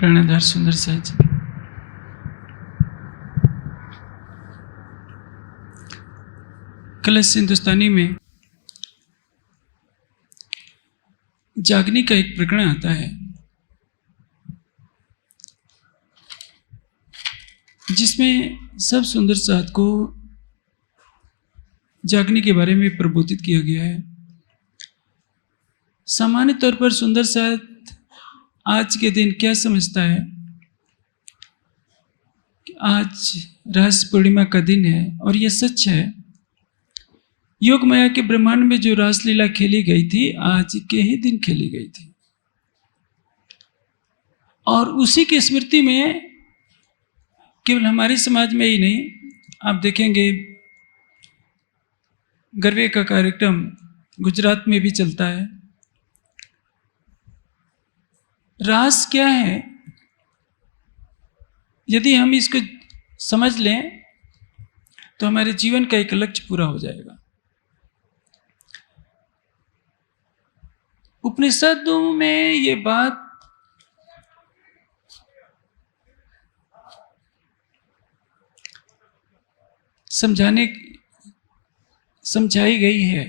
प्राणाधार सुंदर सहज। कलश हिंदुस्तानी में जागने का एक प्रकरण आता है जिसमें सब सुंदर साध को जागने के बारे में प्रबोधित किया गया है। सामान्य तौर पर सुंदर साध आज के दिन क्या समझता है कि आज रहस्य पूर्णिमा का दिन है और यह सच है। योग माया के ब्रह्मांड में जो रासलीला खेली गई थी आज के ही दिन खेली गई थी और उसी की स्मृति में केवल हमारे समाज में ही नहीं, आप देखेंगे गरबे का कार्यक्रम गुजरात में भी चलता है। रास क्या है, यदि हम इसको समझ लें तो हमारे जीवन का एक लक्ष्य पूरा हो जाएगा। उपनिषदों में ये बात समझाई गई है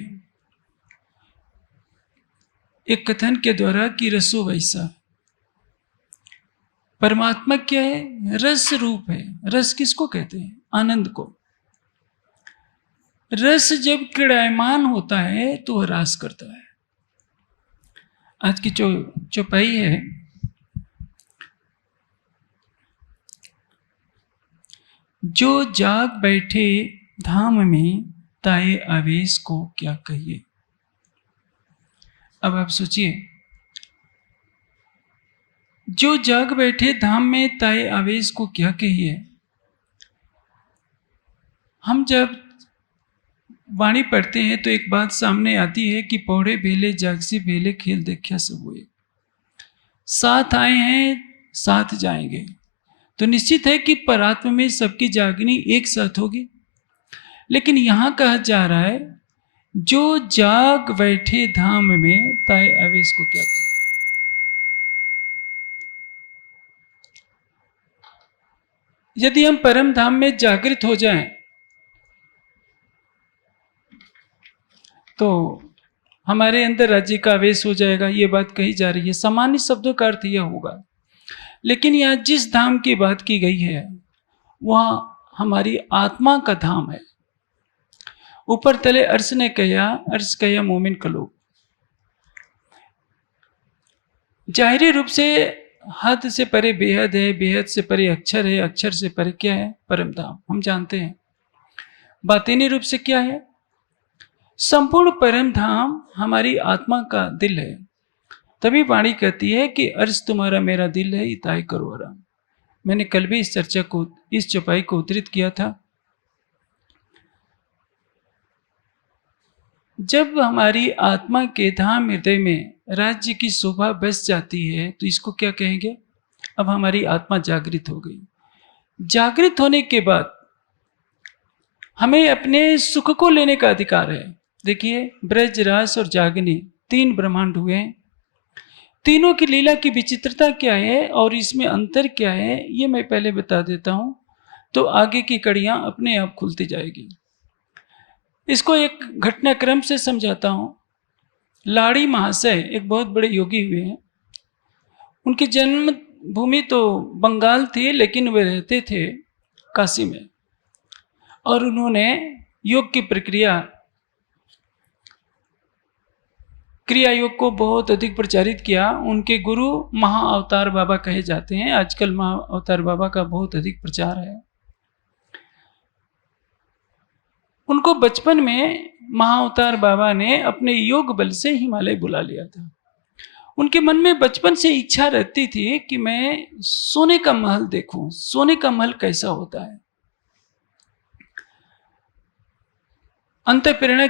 एक कथन के द्वारा कि रसो वैसा। परमात्मा क्या है? रस रूप है। रस किसको कहते हैं? आनंद को। रस जब क्रीड़ायमान होता है तो वह रास करता है। आज की चौपाई है, जो जाग बैठे धाम में ताए आवेश को क्या कहिए। अब आप सोचिए, जो जाग बैठे धाम में ताए आवेश को क्या कहिए। हम जब वाणी पढ़ते हैं तो एक बात सामने आती है कि पौड़े भेले जागसी भेले खेल देखा सब हुए। साथ आए हैं साथ जाएंगे, तो निश्चित है कि परात्म में सबकी जागनी एक साथ होगी। लेकिन यहां कहा जा रहा है जो जाग बैठे धाम में ताए आवेश को क्या कहें। यदि हम परम धाम में जागृत हो जाएं तो हमारे अंदर राज्य का आवेश हो जाएगा, ये बात कही जा रही है। सामान्य शब्दों का अर्थ यह होगा, लेकिन यहां जिस धाम की बात की गई है वह हमारी आत्मा का धाम है। ऊपर तले अर्श ने कहा, अर्श कहा मोमिन का लोग। जाहिरी रूप से हद से परे बेहद है, बेहद से परे अक्षर है, अक्षर से परे क्या है? परम धाम। हम जानते हैं बातिनी रूप से क्या है? संपूर्ण परम धाम हमारी आत्मा का दिल है। तभी वाणी कहती है कि अर्श तुम्हारा मेरा दिल है, इताई करो आराम। मैंने कल भी इस चर्चा को, इस चौपाई को उद्धृत किया था। जब हमारी आत्मा के धाम हृदय में राज्य की शोभा बस जाती है तो इसको क्या कहेंगे? अब हमारी आत्मा जागृत हो गई। जागृत होने के बाद हमें अपने सुख को लेने का अधिकार है। देखिए, ब्रज रास और जागनी तीन ब्रह्मांड हुए हैं। तीनों की लीला की विचित्रता क्या है और इसमें अंतर क्या है, ये मैं पहले बता देता हूं, तो आगे की कड़ियां अपने आप खुलती जाएगी। इसको एक घटनाक्रम से समझाता हूं। लाड़ी महाशय एक बहुत बड़े योगी हुए हैं। उनकी जन्म भूमि तो बंगाल थी, लेकिन वे रहते थे काशी में और उन्होंने योग की क्रिया योग को बहुत अधिक प्रचारित किया। उनके गुरु महाअवतार बाबा कहे जाते हैं। आजकल महाअवतार बाबा का बहुत अधिक प्रचार है। उनको बचपन में महाअवतार बाबा ने अपने योग बल से हिमालय बुला लिया था। उनके मन में बचपन से इच्छा रहती थी कि मैं सोने का महल देखूं, सोने का महल कैसा होता है। अंतःप्रेरणा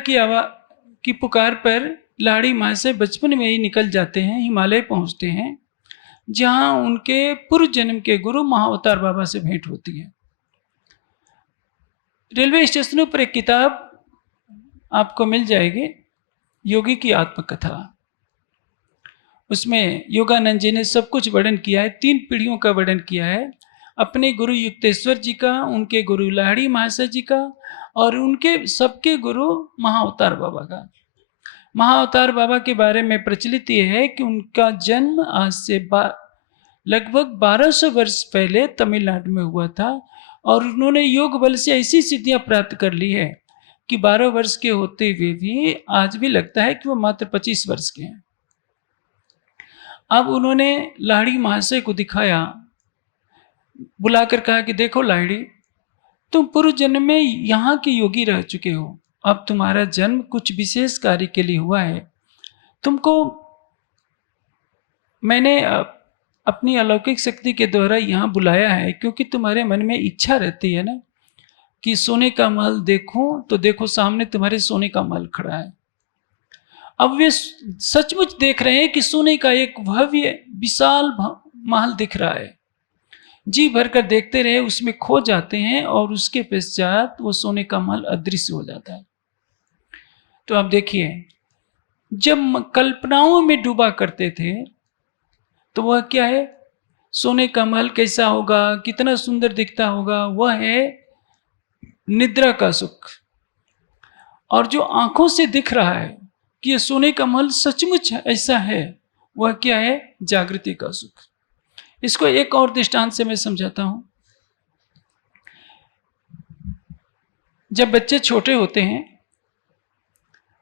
की पुकार पर लाड़ी माँ से बचपन में ही निकल जाते हैं, हिमालय पहुंचते हैं, जहां उनके पूर्व जन्म के गुरु महाअवतार बाबा से भेंट होती है। रेलवे स्टेशनों पर एक किताब आपको मिल जाएगी, योगी की आत्मकथा। उसमें योगानंद जी ने सब कुछ वर्णन किया है, 3 पीढ़ियों का वर्णन किया है, अपने गुरु युक्तेश्वर जी का, उनके गुरु लाहिड़ी महाशय जी का, और उनके सबके गुरु महाअवतार बाबा का। महाअवतार बाबा के बारे में प्रचलित ये है कि उनका जन्म आज से लगभग 1200 वर्ष पहले तमिलनाडु में हुआ था, और उन्होंने योग बल से ऐसी सिद्धियां प्राप्त कर ली है कि 12 वर्ष के होते हुए भी आज भी लगता है कि वो मात्र 25 वर्ष के हैं। अब उन्होंने लाहिड़ी महाशय को दिखाया, बुलाकर कहा कि देखो लाहिड़ी, तुम पूर्व जन्म में यहाँ के योगी रह चुके हो, अब तुम्हारा जन्म कुछ विशेष कार्य के लिए हुआ है। तुमको मैंने अपनी अलौकिक शक्ति के द्वारा यहाँ बुलाया है, क्योंकि तुम्हारे मन में इच्छा रहती है ना कि सोने का महल देखूं, तो देखो सामने तुम्हारे सोने का महल खड़ा है। अब वे सचमुच देख रहे हैं कि सोने का एक भव्य विशाल महल दिख रहा है। जी भर कर देखते रहे, उसमें खो जाते हैं, और उसके पश्चात वो सोने का महल अदृश्य हो जाता है। तो आप देखिए, जब कल्पनाओं में डूबा करते थे तो वह क्या है, सोने का महल कैसा होगा, कितना सुंदर दिखता होगा, वह है निद्रा का सुख। और जो आंखों से दिख रहा है कि यह सोने का महल सचमुच ऐसा है, वह क्या है, जागृति का सुख। इसको एक और दृष्टांत से मैं समझाता हूं। जब बच्चे छोटे होते हैं,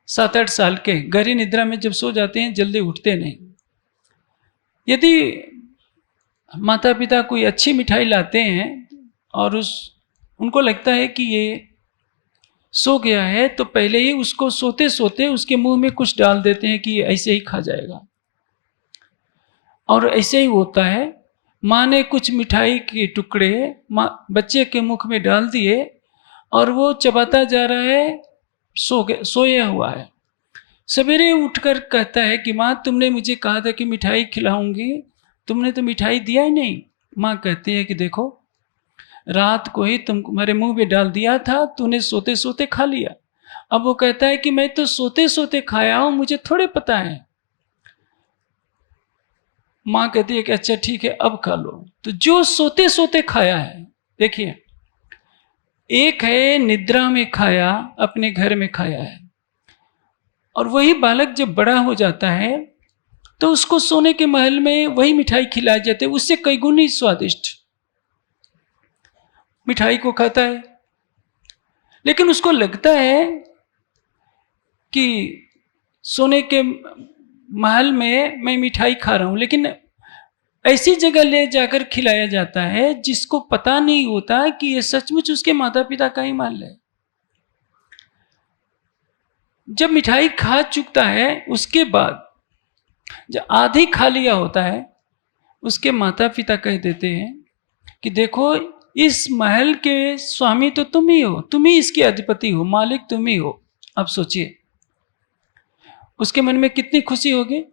7-8 साल के, गहरी निद्रा में जब सो जाते हैं, जल्दी उठते नहीं। यदि माता पिता कोई अच्छी मिठाई लाते हैं और उनको लगता है कि ये सो गया है, तो पहले ही उसको सोते सोते उसके मुंह में कुछ डाल देते हैं कि ये ऐसे ही खा जाएगा। और ऐसे ही होता है, माँ ने कुछ मिठाई के टुकड़े बच्चे के मुख में डाल दिए और वो चबाता जा रहा है, सोया हुआ है। सवेरे उठकर कहता है कि माँ, तुमने मुझे कहा था कि मिठाई खिलाऊंगी, तुमने तो मिठाई दिया ही नहीं। माँ कहती है कि देखो, रात को ही तुम्हारे मुंह में डाल दिया था, तूने सोते सोते खा लिया। अब वो कहता है कि मैं तो सोते सोते खाया हूं, मुझे थोड़े पता है। माँ कहती है कि अच्छा ठीक है, अब खा लो। तो जो सोते सोते खाया है, देखिए, एक है निद्रा में खाया, अपने घर में खाया है, और वही बालक जब बड़ा हो जाता है तो उसको सोने के महल में वही मिठाई खिलाई जाती है, उससे कई गुनी स्वादिष्ट मिठाई को खाता है। लेकिन उसको लगता है कि सोने के महल में मैं मिठाई खा रहा हूं, लेकिन ऐसी जगह ले जाकर खिलाया जाता है जिसको पता नहीं होता कि यह सचमुच उसके माता पिता का ही महल है। जब मिठाई खा चुकता है, उसके बाद जब आधी खा लिया होता है, उसके माता पिता कह देते हैं कि देखो, इस महल के स्वामी तो तुम ही हो, तुम ही इसके अधिपति हो, मालिक तुम ही हो। अब सोचिए उसके मन में कितनी खुशी होगी।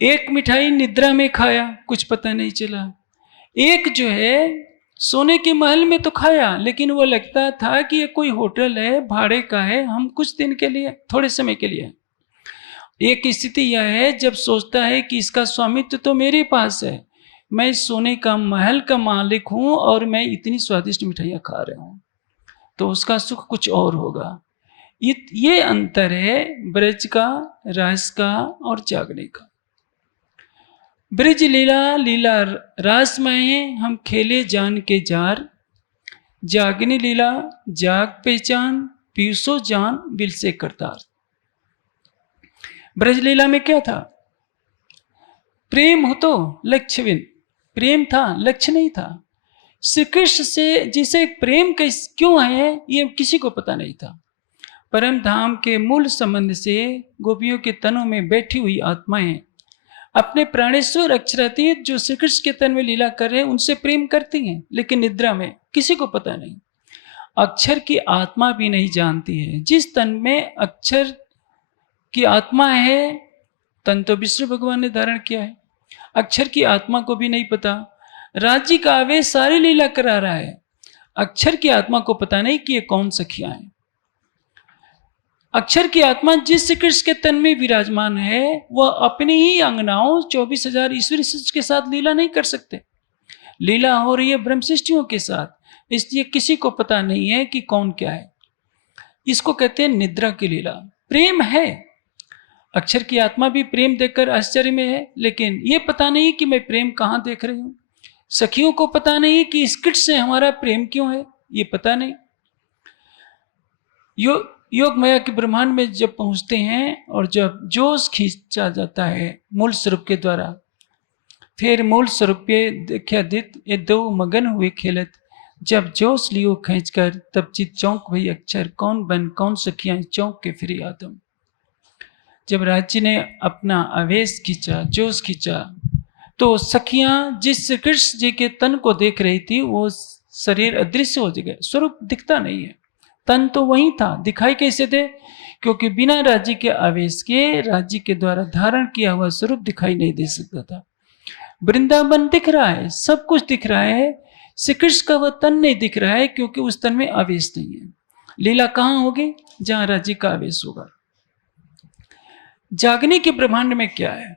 एक मिठाई निद्रा में खाया, कुछ पता नहीं चला। एक जो है सोने के महल में तो खाया, लेकिन वो लगता था कि ये कोई होटल है, भाड़े का है, हम कुछ दिन के लिए, थोड़े समय के लिए। एक स्थिति यह है जब सोचता है कि इसका स्वामित्व तो मेरे पास है, मैं सोने का महल का मालिक हूं और मैं इतनी स्वादिष्ट मिठाइयां खा रहा हूं, तो उसका सुख कुछ और होगा। ये अंतर है ब्रज का, रास का और जागने का। ब्रज लीला लीला रासमय, हम खेले जान के जार, जागनी लीला जाग पहचान, पीसो जान बिल से करतार। ब्रज लीला में क्या था? प्रेम हो तो लक्ष्यविन, प्रेम था, लक्ष्य नहीं था। श्री कृष्ण से जिसे प्रेम क्यों है ये किसी को पता नहीं था। परम धाम के मूल संबंध से गोपियों के तनों में बैठी हुई आत्माएं अपने प्राणेश्वर अक्षरातीत जो श्री कृष्ण के तन में लीला कर रहे हैं उनसे प्रेम करती हैं, लेकिन निद्रा में किसी को पता नहीं। अक्षर की आत्मा भी नहीं जानती है। जिस तन में अक्षर की आत्मा है, तन तो विष्णु भगवान ने धारण किया है, अक्षर की आत्मा को भी नहीं पता। राज्य का आवेश सारी लीला करा रहा है, अक्षर की आत्मा को पता नहीं कि ये कौन सखियां हैं। अक्षर की आत्मा जिस श्री कृष्ण के तन में विराजमान है वह अपनी ही अंगनाओं 24,000 ईश्वरी सच के साथ लीला नहीं कर सकते। लीला हो रही है ब्रह्म सृष्टियों के साथ, इसलिए किसी को पता नहीं है कि कौन क्या है। इसको कहते हैं निद्रा की लीला। प्रेम है, अक्षर की आत्मा भी प्रेम देखकर आश्चर्य में है, लेकिन ये पता नहीं कि मैं प्रेम कहाँ देख रही हूं। सखियों को पता नहीं कि इस किट से हमारा प्रेम क्यों है, ये पता नहीं। योग माया के ब्रह्मांड में जब पहुंचते हैं और जब जोश खींचा जाता है मूल स्वरूप के द्वारा, फिर मूल स्वरूप देखियादित ये दो मगन हुए खेलत, जब जोश लियो खींचकर तब चित चौंक भई अक्षर, कौन बन कौन सखियां चौंक के फिर आदम। जब राज्य ने अपना आवेश खींचा, जोश खींचा, तो सखियां जिस कृष्ण जी के तन को देख रही थी वो शरीर अदृश्य हो गया, स्वरूप दिखता नहीं है। तन तो वही था, दिखाई कैसे दे? क्योंकि बिना राज्य के आवेश के राज्य के द्वारा धारण किया हुआ स्वरूप दिखाई नहीं दे सकता था। वृंदावन दिख रहा है, सब कुछ दिख रहा है, श्री कृष्ण का वह तन नहीं दिख रहा है क्योंकि उस तन में आवेश नहीं है। लीला कहां होगी? जहां राज्य का आवेश होगा। जागने के ब्रह्मांड में क्या है?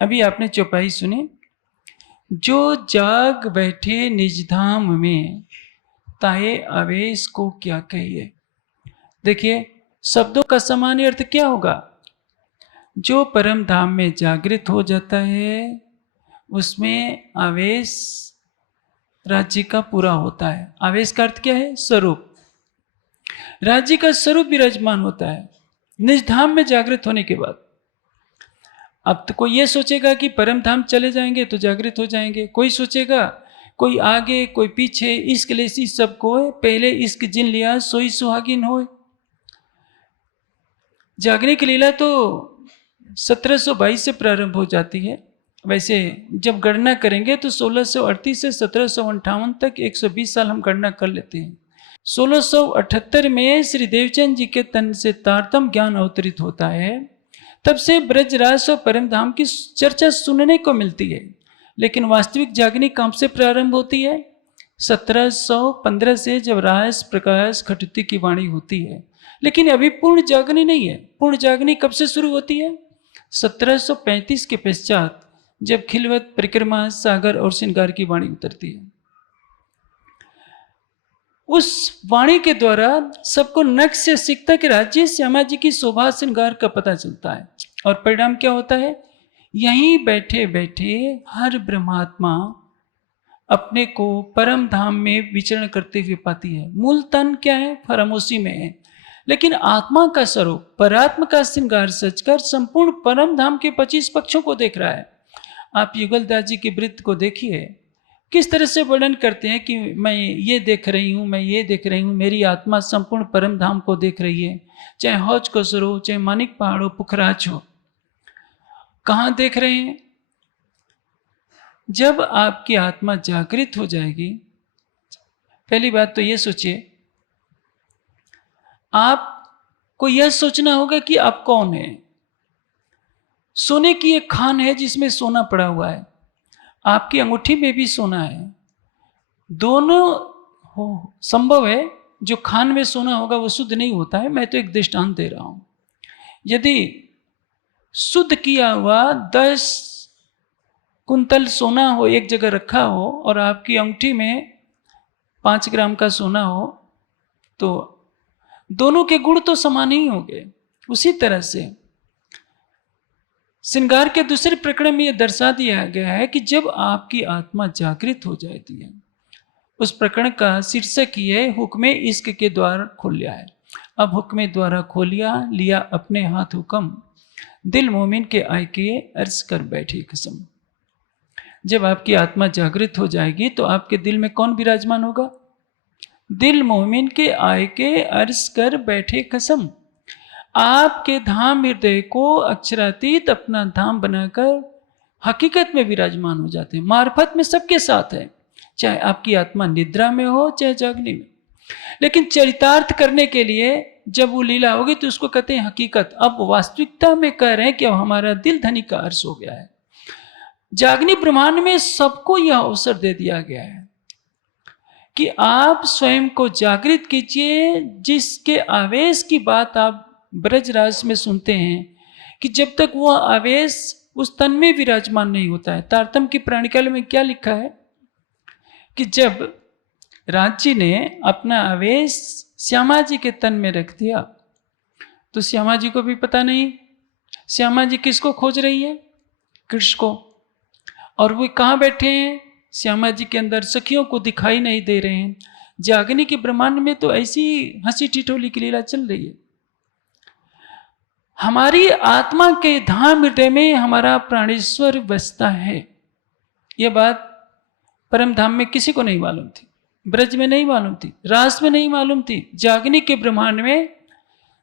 अभी आपने चौपाई सुनी, जो जाग बैठे निज धाम में ताए आवेश को क्या कहिए। देखिए शब्दों का सामान्य अर्थ क्या होगा? जो परम धाम में जागृत हो जाता है उसमें आवेश राज्य का पूरा होता है। आवेश का अर्थ क्या है? स्वरूप। राज्य का स्वरूप विराजमान होता है निज धाम में जागृत होने के बाद। अब तो कोई ये सोचेगा कि परम धाम चले जाएंगे तो जागृत हो जाएंगे, कोई सोचेगा कोई आगे कोई पीछे, इश्क लेसी सबको पहले इश्क जिन लिया सोई सुहागिन हो। जागने की लीला तो 1722 से प्रारंभ हो जाती है। वैसे जब गणना करेंगे तो 1638 से 1758 तक 120 साल हम गणना कर लेते हैं। 1678 में श्री देवचंद जी के तन से तारतम ज्ञान अवतरित होता है। तब से ब्रजराज और परम धाम की चर्चा सुनने को मिलती है, लेकिन वास्तविक जागनी कब से प्रारंभ होती है? 1715 से, जब रास प्रकाश खटुती की वाणी होती है। लेकिन अभी पूर्ण जागनी नहीं है। पूर्ण जागनी कब से शुरू होती है? 1735 के पश्चात, जब खिलवत, परिक्रमा, सागर और श्रृंगार की वाणी उतरती है। उस वाणी के द्वारा सबको नख से सीखता कि राज्य श्यामा जी की शोभा श्रृंगार का पता चलता है। और परिणाम क्या होता है? यहीं बैठे बैठे हर ब्रह्मात्मा अपने को परम धाम में विचरण करते हुए पाती है। मूल तन क्या है? फरामोशी में है, लेकिन आत्मा का स्वरूप परात्मा का श्रृंगार सचकर संपूर्ण परम धाम के 25 पक्षों को देख रहा है। आप युगलदास जी के वृत्त को देखिए, किस तरह से वर्णन करते हैं कि मैं ये देख रही हूँ, मैं ये देख रही हूँ, मेरी आत्मा संपूर्ण परम धाम को देख रही है। चाहे हौज कसर हो, चाहे मानिक पहाड़ हो, पुखराज हो, कहाँ देख रहे हैं? जब आपकी आत्मा जागृत हो जाएगी, पहली बात तो ये सोचिए, आपको यह सोचना होगा कि आप कौन है। सोने की एक खान है जिसमें सोना पड़ा हुआ है, आपकी अंगूठी में भी सोना है, दोनों हो संभव है। जो खान में सोना होगा वो शुद्ध नहीं होता है। मैं तो एक दृष्टांत दे रहा हूं। यदि शुद्ध किया हुआ 10 कुंतल सोना हो, एक जगह रखा हो, और आपकी अंगूठी में 5 ग्राम का सोना हो, तो दोनों के गुण तो समान ही होंगे। उसी तरह से श्रृंगार के दूसरे प्रकरण में यह दर्शा दिया गया है कि जब आपकी आत्मा जागृत हो जाती है, उस प्रकरण का शीर्षक ये हुक्मे इश्क के द्वार खोलिया है। अब हुक्मे द्वारा खोलिया, लिया अपने हाथ हुक्म, दिल मोमिन के आय के अर्ज कर बैठी कसम। जब आपकी आत्मा जागृत हो जाएगी तो आपके दिल में कौन विराजमान होगा? दिल मोमिन के आय के अर्ज कर बैठे कसम। आपके धाम हृदय को अक्षरातीत अपना धाम बनाकर हकीकत में विराजमान हो जाते हैं। मार्फत में सबके साथ है, चाहे आपकी आत्मा निद्रा में हो चाहे जागने में। लेकिन चरितार्थ करने के लिए जब वो लीला होगी तो उसको कहते हैं हकीकत। अब वास्तविकता में कह रहे हैं कि अब हमारा दिल धनी का अर्श हो गया है। जागनी ब्रह्मांड में सबको यह अवसर दे दिया गया है कि आप स्वयं को जागृत कीजिए। जिसके आवेश की बात आप ब्रजराज में सुनते हैं कि जब तक वह आवेश उस तन में विराजमान नहीं होता है। तारतम्य की प्राणिकाल में क्या लिखा है कि जब राज जी ने अपना आवेश श्यामा जी के तन में रख दिया तो श्यामा जी को भी पता नहीं श्यामा जी किसको खोज रही है, कृष्ण को। और वो कहाँ बैठे हैं, श्यामा जी के अंदर सखियों को दिखाई नहीं दे रहे हैं। जागनी के ब्रह्मांड में तो ऐसी हंसी ठिठोली की लीला चल रही है। हमारी आत्मा के धाम हृदय में हमारा प्राणेश्वर बसता है। यह बात परम धाम में किसी को नहीं मालूम थी, ब्रज में नहीं मालूम थी, रास में नहीं मालूम थी। जागनी के ब्रह्मांड में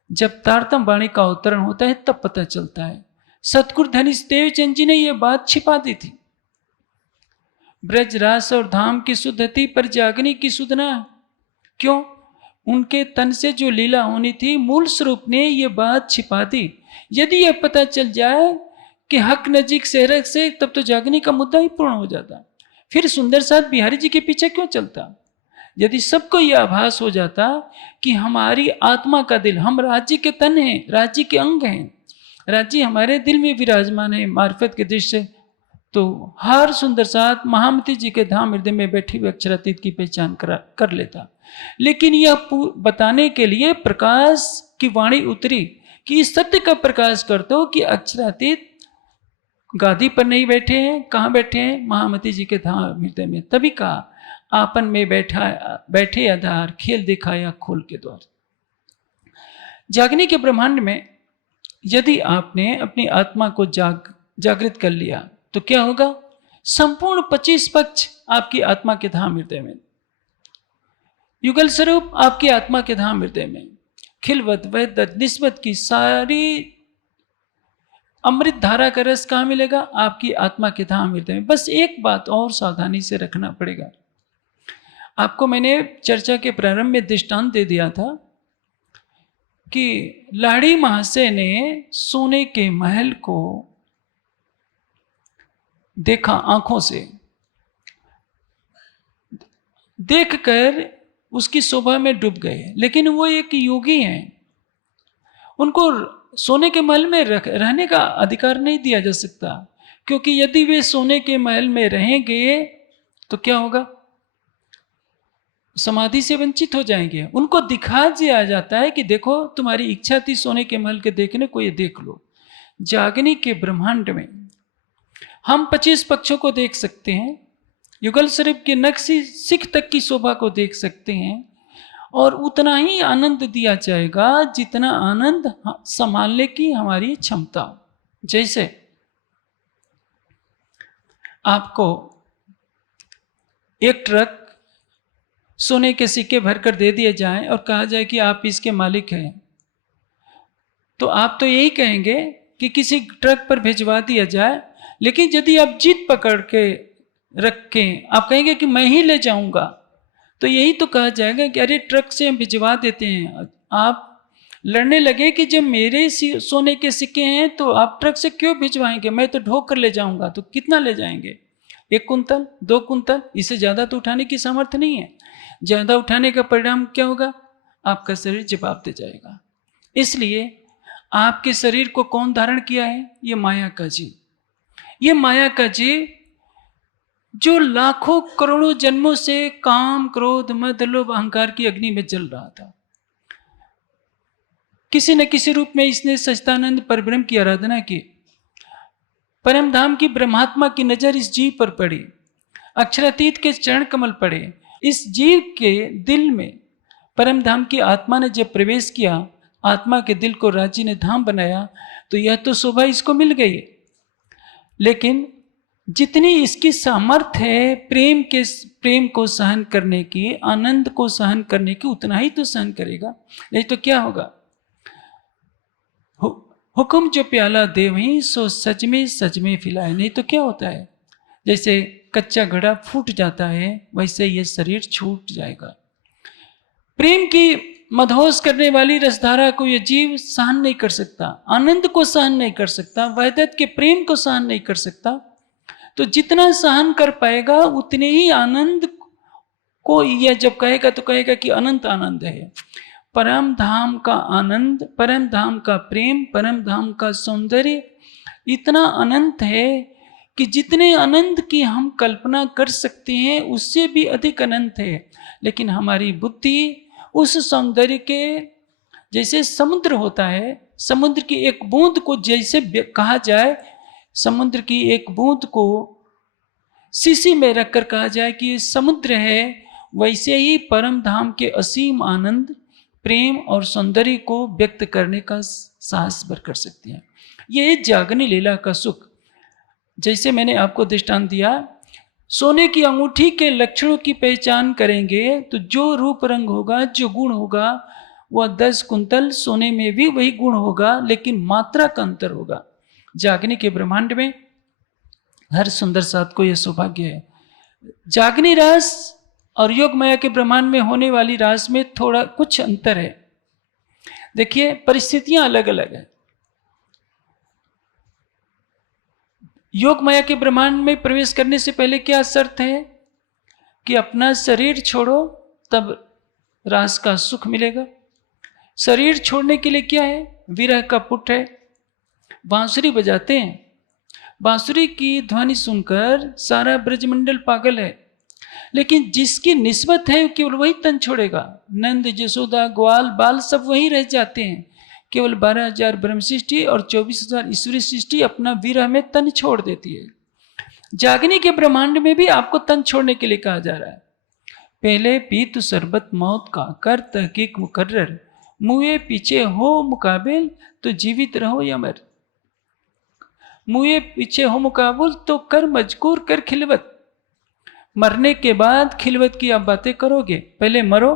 जब तारतम वाणी का अवतरण होता है तब पता चलता है। सतगुरु धनीश देवचंद जी ने यह बात छिपा दी थी। ब्रज रास और धाम की शुद्धति पर जागनी की शुद्धना। क्यों? उनके तन से जो लीला होनी थी मूल स्वरूप ने यह बात छिपा दी। यदि यह पता चल जाए कि हक नजीक सेहरक से, तब तो जागनी का मुद्दा ही पूर्ण हो जाता। फिर सुंदर साथ बिहारी जी के पीछे क्यों चलता? यदि सबको यह आभास हो जाता कि हमारी आत्मा का दिल, हम राज्य के तन हैं, राज्य के अंग हैं, राज्य हमारे दिल में विराजमान है मार्फत के दृश्य, तो हर सुंदर साथ महामती जी के धाम हृदय में बैठी हुई अक्षरातीत की पहचान कर लेता। लेकिन यह बताने के लिए प्रकाश की वाणी उतरी कि इस सत्य का प्रकाश कर दो कि अक्षरातीत गादी पर नहीं बैठे हैं। कहाँ बैठे हैं? महामती जी के धाम हृदय में। तभी कहा आपन में बैठे आधार, खेल दिखाया खोल के द्वार। जागने के ब्रह्मांड में यदि आपने अपनी आत्मा को जागृत कर लिया तो क्या होगा? संपूर्ण 25 पक्ष आपकी आत्मा के धाम हृदय में, युगल स्वरूप आपकी आत्मा के धाम हृदय में, खिलवत वैदत निस्बत की सारी अमृत धारा का रस कहाँ मिलेगा? आपकी आत्मा के धाम हृदय में। बस एक बात और सावधानी से रखना पड़ेगा। आपको मैंने चर्चा के प्रारंभ में दृष्टांत दे दिया था कि लाड़ी महाशय ने सोने के महल को देखा, आंखों से देखकर उसकी शोभा में डूब गए। लेकिन वो एक योगी हैं, उनको सोने के महल में रहने का अधिकार नहीं दिया जा सकता, क्योंकि यदि वे सोने के महल में रहेंगे तो क्या होगा? समाधि से वंचित हो जाएंगे। उनको दिखा दिया जाता है कि देखो तुम्हारी इच्छा थी सोने के महल के देखने को, ये देख लो। जागनी के ब्रह्मांड में हम 25 पक्षों को देख सकते हैं, युगल स्वरूप के नक्शी सिख तक की शोभा को देख सकते हैं, और उतना ही आनंद दिया जाएगा जितना आनंद संभालने की हमारी क्षमता। जैसे आपको एक ट्रक सोने के सिक्के भरकर दे दिए जाएं और कहा जाए कि आप इसके मालिक हैं, तो आप तो यही कहेंगे कि किसी ट्रक पर भिजवा दिया जाए। लेकिन यदि आप जिद पकड़ के रखें, आप कहेंगे कि मैं ही ले जाऊंगा, तो यही तो कहा जाएगा कि अरे ट्रक से हम भिजवा देते हैं। आप लड़ने लगे कि जब मेरे सोने के सिक्के हैं तो आप ट्रक से क्यों भिजवाएंगे, मैं तो ढोक कर ले जाऊंगा। तो कितना ले जाएंगे? 1 कुंतल, 2 कुंतल, इससे ज़्यादा तो उठाने की सामर्थ्य नहीं है। ज़्यादा उठाने का परिणाम क्या होगा? आपका शरीर जवाब दे जाएगा। इसलिए आपके शरीर को कौन धारण किया है? ये माया का जीव। ये माया का जीव जो लाखों करोड़ों जन्मों से काम, क्रोध, मद, लोभ, अहंकार की अग्नि में जल रहा था, किसी न किसी रूप में इसने सच्चिदानंद परब्रह्म की आराधना की। परम धाम की ब्रह्मात्मा की नजर इस जीव पर पड़ी, अक्षरातीत के चरण कमल पड़े। इस जीव के दिल में परम धाम की आत्मा ने जब प्रवेश किया, आत्मा के दिल को राज्य ने धाम बनाया, तो यह तो शोभा इसको मिल गई। लेकिन जितनी इसकी सामर्थ्य है प्रेम को सहन करने की, आनंद को सहन करने की, उतना ही तो सहन करेगा। नहीं तो क्या होगा? हुक्म जो प्याला दे वहीं सो सच में फिलाए। नहीं तो क्या होता है? जैसे कच्चा घड़ा फूट जाता है, वैसे ये शरीर छूट जाएगा। प्रेम की मदहोश करने वाली रसधारा को यह जीव सहन नहीं कर सकता, आनंद को सहन नहीं कर सकता, वहदत के प्रेम को सहन नहीं कर सकता। तो जितना सहन कर पाएगा उतने ही आनंद को यह जब कहेगा तो कहेगा कि अनंत आनंद है। परम धाम का आनंद, परम धाम का प्रेम, परम धाम का सौंदर्य इतना अनंत है कि जितने आनंद की हम कल्पना कर सकते हैं उससे भी अधिक अनंत है। लेकिन हमारी बुद्धि उस सौंदर्य के, जैसे समुद्र होता है, समुद्र की एक बूंद को जैसे कहा जाए, समुद्र की एक बूंद को शीशी में रखकर कहा जाए कि ये समुद्र है, वैसे ही परम धाम के असीम आनंद, प्रेम और सौंदर्य को व्यक्त करने का साहस भर कर सकते हैं। ये जागनी लीला का सुख, जैसे मैंने आपको दृष्टांत दिया, सोने की अंगूठी के लक्षणों की पहचान करेंगे तो जो रूप रंग होगा, जो गुण होगा, वह 10 कुंतल सोने में भी वही गुण होगा, लेकिन मात्रा का अंतर होगा। जागनी के ब्रह्मांड में हर सुंदर साथ को यह सौभाग्य है। जागनी रास और योग माया के ब्रह्मांड में होने वाली रास में थोड़ा कुछ अंतर है। देखिए, परिस्थितियां अलग अलग है। योग माया के ब्रह्मांड में प्रवेश करने से पहले क्या शर्त है कि अपना शरीर छोड़ो, तब रास का सुख मिलेगा। शरीर छोड़ने के लिए क्या है? विरह का पुट है। बांसुरी बजाते हैं, बांसुरी की ध्वनि सुनकर सारा ब्रजमंडल पागल है, लेकिन जिसकी निस्बत है केवल वही तन छोड़ेगा। नंद, यशोदा, ग्वाल, बाल सब वही रह जाते हैं। केवल 12,000 ब्रह्म सृष्टि और 24,000 ईश्वरी सृष्टि अपना विरह में तन छोड़ देती है। जागने के ब्रह्मांड में भी आपको तन छोड़ने के लिए कहा जा रहा है। पहले पीत शरबत मौत का, कर तहकीक मुकर्रर, मुए पीछे हो मुकाबिल तो जीवित रहो या मर। मुए पीछे हो मुकाबिल तो कर मजकूर, कर खिलवत। मरने के बाद खिलवत की आप बातें करोगे, पहले मरो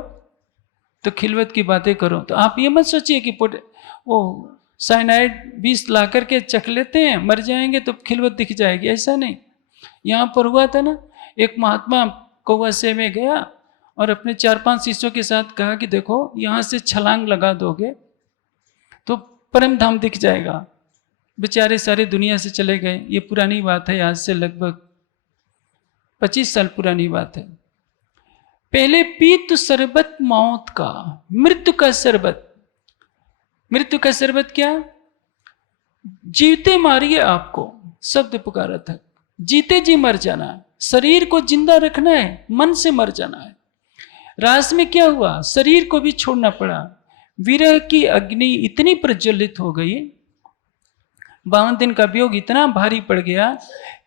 तो खिलवत की बातें करो। तो आप ये मत सोचिए कि वो साइनाइड 20 ला करके चख लेते हैं, मर जाएंगे तो खिलवत दिख जाएगी, ऐसा नहीं। यहाँ पर हुआ था ना, एक महात्मा कौवा से में गया और अपने 4-5 शिष्यों के साथ कहा कि देखो यहाँ से छलांग लगा दोगे तो परम धाम दिख जाएगा। बेचारे सारे दुनिया से चले गए। ये पुरानी बात है, आज से लगभग 25 साल पुरानी बात है। पहले पीत शरबत मौत का, मृत्यु का शरबत। मृत्यु का शरबत क्या? जीते मारिए आपको, शब्द पुकारा था। जीते जी मर जाना, शरीर को जिंदा रखना है, मन से मर जाना है। रास में क्या हुआ? शरीर को भी छोड़ना पड़ा। विरह की अग्नि इतनी प्रज्वलित हो गई, 52 दिन का वियोग इतना भारी पड़ गया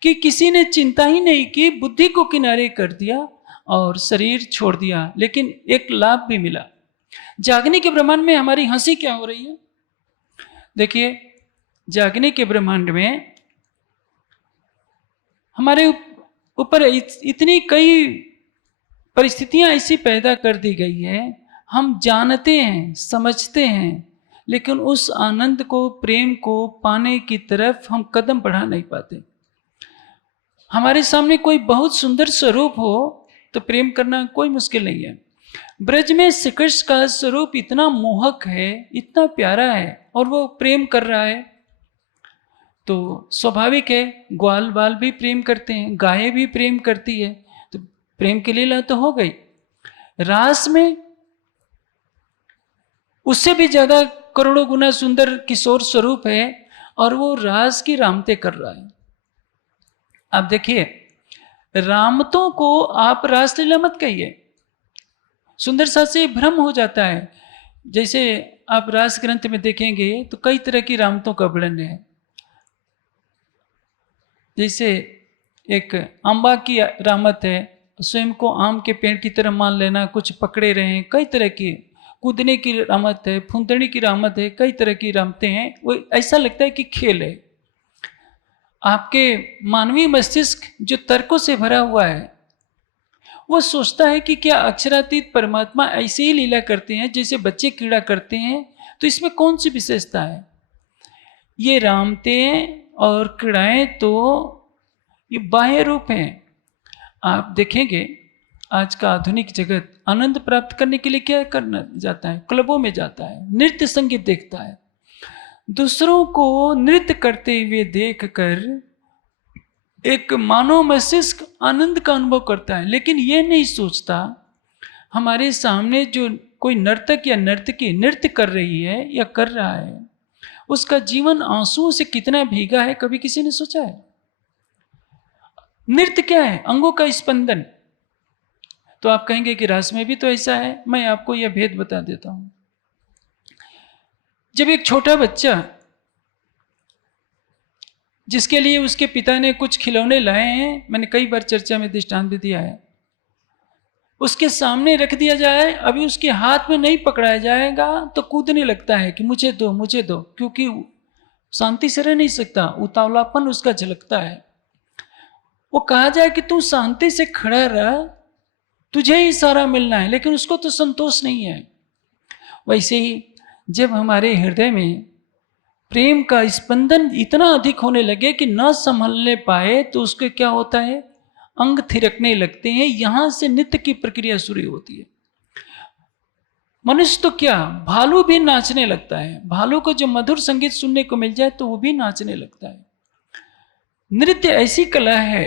कि किसी ने चिंता ही नहीं की, बुद्धि को किनारे कर दिया और शरीर छोड़ दिया। लेकिन एक लाभ भी मिला। जागने के ब्रह्मांड में हमारी हंसी क्या हो रही है? देखिए, जागने के ब्रह्मांड में हमारे ऊपर इतनी कई परिस्थितियां ऐसी पैदा कर दी गई है, हम जानते हैं, समझते हैं, लेकिन उस आनंद को, प्रेम को पाने की तरफ हम कदम बढ़ा नहीं पाते। हमारे सामने कोई बहुत सुंदर स्वरूप हो तो प्रेम करना कोई मुश्किल नहीं है। ब्रज में श्री कृष्ण का स्वरूप इतना मोहक है, इतना प्यारा है, और वो प्रेम कर रहा है, तो स्वाभाविक है ग्वाल बाल भी प्रेम करते हैं, गायें भी प्रेम करती है, तो प्रेम की लीला तो हो गई। रास में उससे भी ज्यादा करोड़ों गुना सुंदर किशोर स्वरूप है और वो रास की रामते कर रहा है। आप देखिए, रामतों को आप रासलीला मत कहिए, सुंदर सा से भ्रम हो जाता है। जैसे आप रास ग्रंथ में देखेंगे तो कई तरह की रामतों का वर्णन है। जैसे एक अम्बा की रामत है, स्वयं को आम के पेड़ की तरह मान लेना, कुछ पकड़े रहे, कई तरह की कूदने की रामत है, फुंदड़ी की रामत है, कई तरह की रामतें हैं। वो ऐसा लगता है कि खेल है। आपके मानवीय मस्तिष्क जो तर्कों से भरा हुआ है, वो सोचता है कि क्या अक्षरातीत परमात्मा ऐसे ही लीला करते हैं जैसे बच्चे क्रीड़ा करते हैं, तो इसमें कौन सी विशेषता है? ये रामतें और क्रीड़ाएं तो ये बाह्य रूप हैं। आप देखेंगे आज का आधुनिक जगत आनंद प्राप्त करने के लिए क्या करना जाता है? क्लबों में जाता है, नृत्य संगीत देखता है, दूसरों को नृत्य करते हुए देखकर एक मानव मस्तिष्क आनंद का अनुभव करता है, लेकिन यह नहीं सोचता हमारे सामने जो कोई नर्तक या नर्तकी नृत्य कर रही है या कर रहा है, उसका जीवन आंसुओं से कितना भीगा है, कभी किसी ने सोचा है? नृत्य क्या है? अंगों का स्पंदन। तो आप कहेंगे कि रास में भी तो ऐसा है। मैं आपको यह भेद बता देता हूं। जब एक छोटा बच्चा, जिसके लिए उसके पिता ने कुछ खिलौने लाए हैं, मैंने कई बार चर्चा में दृष्टांत भी दिया है, उसके सामने रख दिया जाए, अभी उसके हाथ में नहीं पकड़ाया जाएगा तो कूदने लगता है कि मुझे दो मुझे दो, क्योंकि शांति से रह नहीं सकता, उतावलापन उसका झलकता है। वो कहा जाए कि तू शांति से खड़ा रह, तुझे ही सारा मिलना है, लेकिन उसको तो संतोष नहीं है। वैसे ही जब हमारे हृदय में प्रेम का स्पंदन इतना अधिक होने लगे कि न संभलने पाए, तो उसके क्या होता है? अंग थिरकने लगते हैं। यहां से नृत्य की प्रक्रिया शुरू होती है। मनुष्य तो क्या, भालू भी नाचने लगता है। भालू को जो मधुर संगीत सुनने को मिल जाए तो वो भी नाचने लगता है। नृत्य ऐसी कला है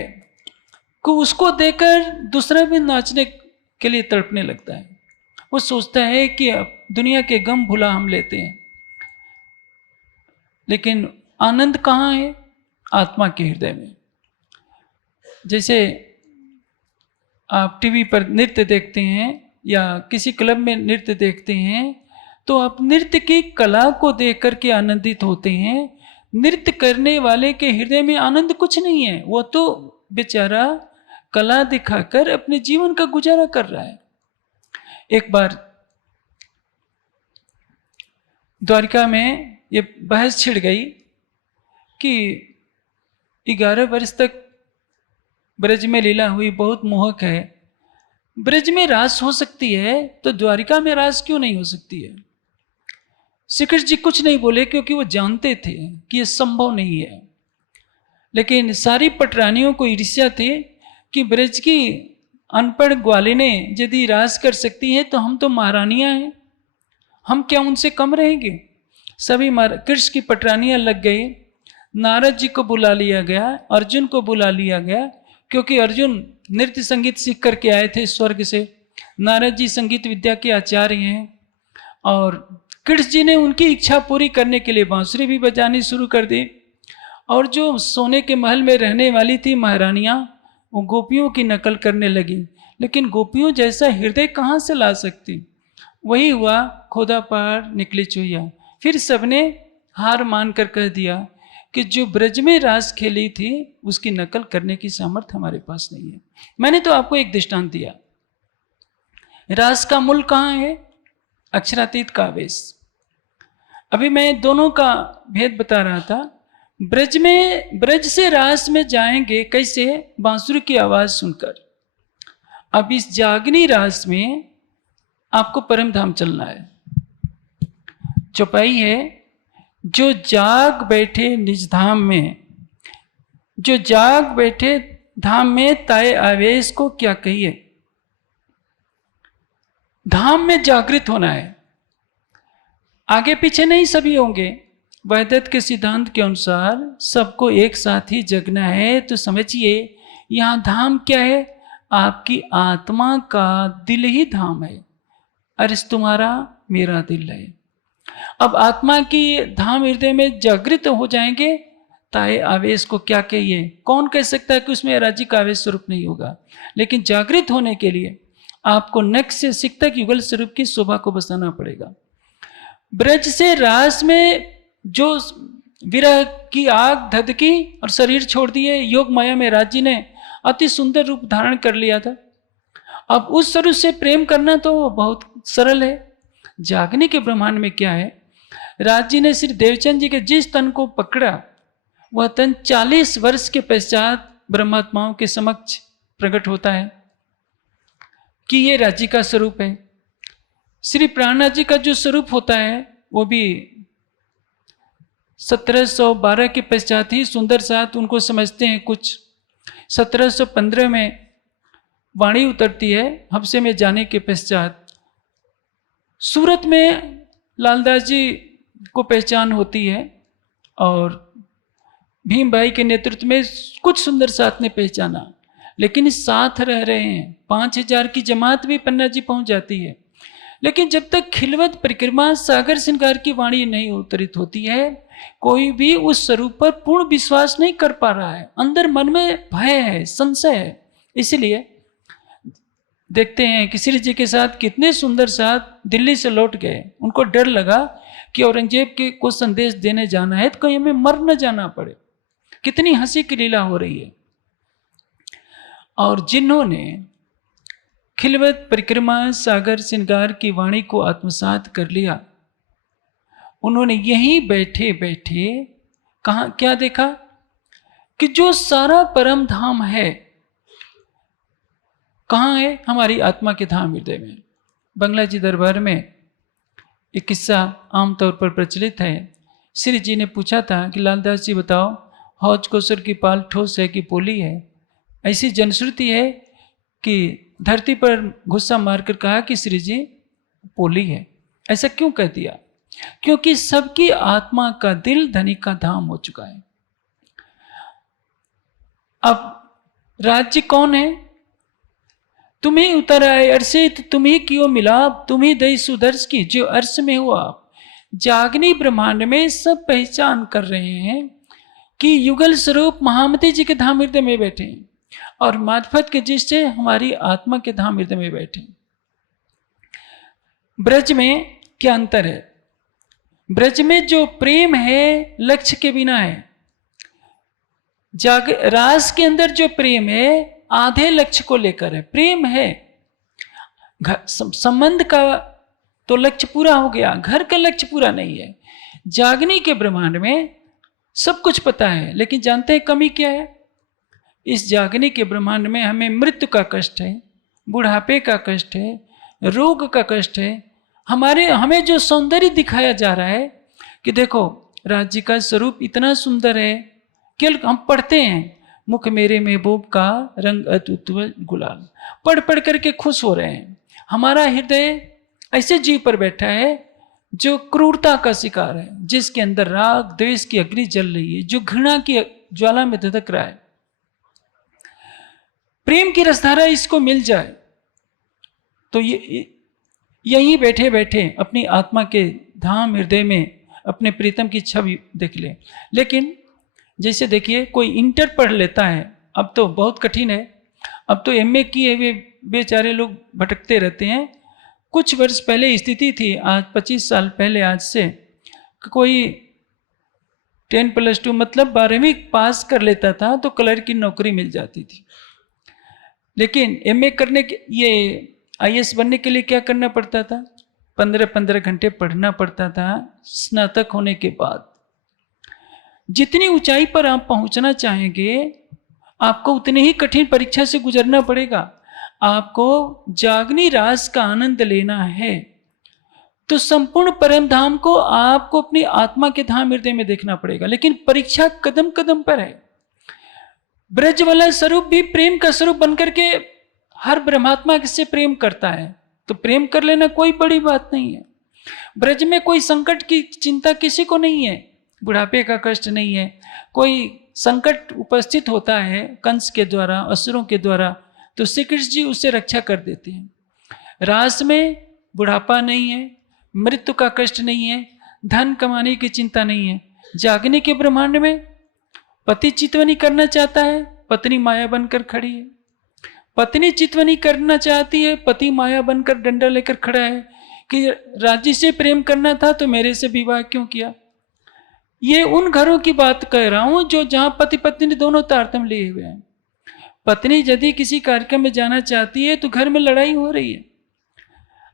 कि उसको देखकर दूसरा भी नाचने के लिए तड़पने लगता है। वो सोचता है कि अब दुनिया के गम भुला हम लेते हैं, लेकिन आनंद कहाँ है? आत्मा के हृदय में। जैसे आप टीवी पर नृत्य देखते हैं या किसी क्लब में नृत्य देखते हैं, तो आप नृत्य की कला को देख करके आनंदित होते हैं। नृत्य करने वाले के हृदय में आनंद कुछ नहीं है। वो तो बेचारा कला दिखाकर अपने जीवन का गुजारा कर रहा है। एक बार द्वारिका में ये बहस छिड़ गई कि 11 वर्ष तक ब्रज में लीला हुई, बहुत मोहक है। ब्रज में रास हो सकती है तो द्वारिका में रास क्यों नहीं हो सकती है? श्री कृष्ण जी कुछ नहीं बोले, क्योंकि वो जानते थे कि यह संभव नहीं है। लेकिन सारी पटरानियों को ईर्ष्या थी कि ब्रज की अनपढ़ ग्वालिनें यदि रास कर सकती हैं तो हम तो महारानियां हैं, हम क्या उनसे कम रहेंगे? सभी कृष्ण की पटरानियां लग गई। नारद जी को बुला लिया गया, अर्जुन को बुला लिया गया, क्योंकि अर्जुन नृत्य संगीत सीख करके आए थे स्वर्ग से। नारद जी संगीत विद्या के आचार्य हैं, और कृष्ण जी ने उनकी इच्छा पूरी करने के लिए बांसुरी भी बजानी शुरू कर दी। और जो सोने के महल में रहने वाली थी महारानियां, वो गोपियों की नकल करने लगी। लेकिन गोपियों जैसा हृदय कहाँ से ला सकती? वही हुआ, खोदा पहाड़ निकले चुहिया। फिर सबने हार मानकर कह दिया कि जो ब्रज में रास खेली थी उसकी नकल करने की सामर्थ्य हमारे पास नहीं है। मैंने तो आपको एक दृष्टांत दिया। रास का मूल कहाँ है? अक्षरातीत का आवेश। अभी मैं दोनों का भेद बता रहा था। ब्रज से रास में जाएंगे कैसे? बांसुरी की आवाज सुनकर। अब इस जागनी रास में आपको परम धाम चलना है। चौपाई है, जो जाग बैठे निज धाम में, जो जाग बैठे धाम में, ताए आवेश को क्या कहिए। धाम में जागृत होना है, आगे पीछे नहीं सभी होंगे। वैदत के सिद्धांत के अनुसार सबको एक साथ ही जगना है। तो समझिए यहां धाम क्या है? आपकी आत्मा का दिल ही धाम है। अरिस तुम्हारा मेरा दिल है। अब आत्मा की धाम हृदय में जागृत हो जाएंगे, ताए आवेश को क्या कहिए। कौन कह सकता है कि उसमें राज्य का आवेश स्वरूप नहीं होगा? लेकिन जागृत होने के लिए आपको नख से सिक तक युगल स्वरूप की शोभा को बसाना पड़ेगा। ब्रज से रास में जो विरह की आग धधकी और शरीर छोड़ दिए, योग माया में राज जी ने अति सुंदर रूप धारण कर लिया था। अब उस स्वरूप से प्रेम करना तो बहुत सरल है। जागने के ब्रह्मांड में क्या है? राज जी ने श्री देवचंद जी के जिस तन को पकड़ा, वह तन 40 वर्ष के पश्चात ब्रह्मात्माओं के समक्ष प्रकट होता है कि ये राज्य का स्वरूप है। श्री प्राणनाथ जी का जो स्वरूप होता है वो भी 1712 के पश्चात ही सुंदर साथ उनको समझते हैं कुछ। 1715 में वाणी उतरती है हफ्से में जाने के पश्चात। सूरत में लालदास जी को पहचान होती है और भीम भाई के नेतृत्व में कुछ सुंदर साथ ने पहचाना, लेकिन साथ रह रहे हैं। 5000 की जमात भी पन्ना जी पहुंच जाती है, लेकिन जब तक खिलवत परिक्रमा सागर श्रृंगार की वाणी नहीं अवतरित होती है, कोई भी उस स्वरूप पर पूर्ण विश्वास नहीं कर पा रहा है। अंदर मन में भय है, संशय है। इसलिए देखते हैं कि श्री जी के साथ कितने सुंदर साथ दिल्ली से लौट गए। उनको डर लगा कि औरंगजेब के को संदेश देने जाना है तो कहीं हमें मर न जाना पड़े। कितनी हंसी की लीला हो रही है। और जिन्होंने खिलवत परिक्रमा सागर श्रृंगार की वाणी को आत्मसात कर लिया, उन्होंने यहीं बैठे बैठे कहा क्या देखा कि जो सारा परम धाम है कहाँ है? हमारी आत्मा के धाम हृदय में। बंगला जी दरबार में एक किस्सा आमतौर पर प्रचलित है। श्री जी ने पूछा था कि लालदास जी बताओ, हौज कोसर की पाल ठोस है कि पोली है? ऐसी जनश्रुति है कि धरती पर गुस्सा मारकर कहा कि श्री जी पोली है। ऐसा क्यों कह दिया? क्योंकि सबकी आत्मा का दिल धनी का धाम हो चुका है। अब राज्य कौन है? तुम्हें उतर आए अर्से तो तुम्हें क्यों मिला, तुम्हें दई सुदर्श की जो अर्श में हुआ। जागनी ब्रह्मांड में सब पहचान कर रहे हैं कि युगल स्वरूप महामती जी के धाम हृदय में बैठे हैं और मार्फत के जिससे हमारी आत्मा के धाम हृदय में बैठे। ब्रज में क्या अंतर है? ब्रज में जो प्रेम है लक्ष्य के बिना है। रास के अंदर जो प्रेम है आधे लक्ष्य को लेकर है। प्रेम है, संबंध का तो लक्ष्य पूरा हो गया, घर का लक्ष्य पूरा नहीं है। जागने के ब्रह्मांड में सब कुछ पता है, लेकिन जानते हैं कमी क्या है? इस जागने के ब्रह्मांड में हमें मृत्यु का कष्ट है, बुढ़ापे का कष्ट है, रोग का कष्ट है। हमें जो सौंदर्य दिखाया जा रहा है कि देखो राज्य का स्वरूप इतना सुंदर है, केवल हम पढ़ते हैं मुख मेरे महबूब का रंग अतुत्व गुलाल, पढ़ पढ़ करके खुश हो रहे हैं। हमारा हृदय ऐसे जीव पर बैठा है जो क्रूरता का शिकार है, जिसके अंदर राग द्वेष की अग्नि जल रही है, जो घृणा की ज्वाला में धधक रहा है। प्रेम की रसधारा इसको मिल जाए तो ये यहीं बैठे बैठे अपनी आत्मा के धाम हृदय में अपने प्रीतम की छवि देख ले। लेकिन जैसे देखिए कोई इंटर पढ़ लेता है, अब तो बहुत कठिन है, अब तो एमए किए हुए बेचारे लोग भटकते रहते हैं। कुछ वर्ष पहले स्थिति थी, आज 25 साल पहले आज से, कोई 10+2 मतलब 12वीं पास कर लेता था तो क्लर्क की नौकरी मिल जाती थी। लेकिन एमए करने के, ये आईएएस बनने के लिए क्या करना पड़ता था? 15-15 घंटे पढ़ना पड़ता था स्नातक होने के बाद। जितनी ऊंचाई पर आप पहुंचना चाहेंगे आपको उतनी ही कठिन परीक्षा से गुजरना पड़ेगा। आपको जागनी रास का आनंद लेना है तो संपूर्ण परम धाम को आपको अपनी आत्मा के धाम हृदय में देखना पड़ेगा। लेकिन परीक्षा कदम कदम पर है। ब्रज वाला स्वरूप भी प्रेम का स्वरूप बनकर के हर ब्रह्मात्मा से प्रेम करता है, तो प्रेम कर लेना कोई बड़ी बात नहीं है। ब्रज में कोई संकट की चिंता किसी को नहीं है, बुढ़ापे का कष्ट नहीं है। कोई संकट उपस्थित होता है कंस के द्वारा, असुरों के द्वारा, तो श्री कृष्ण जी उससे रक्षा कर देते हैं। रास में बुढ़ापा नहीं है, मृत्यु का कष्ट नहीं है, धन कमाने की चिंता नहीं है। जागने के ब्रह्मांड में पति चितवनी करना चाहता है, पत्नी माया बनकर खड़ी है। पत्नी चितवनी करना चाहती है, पति माया बनकर डंडा लेकर खड़ा है कि राज्य से प्रेम करना था तो मेरे से विवाह क्यों किया। ये उन घरों की बात कह रहा हूं जो जहां पति पत्नी दोनों तारतम लिए हुए हैं। पत्नी यदि किसी कार्यक्रम में जाना चाहती है तो घर में लड़ाई हो रही है।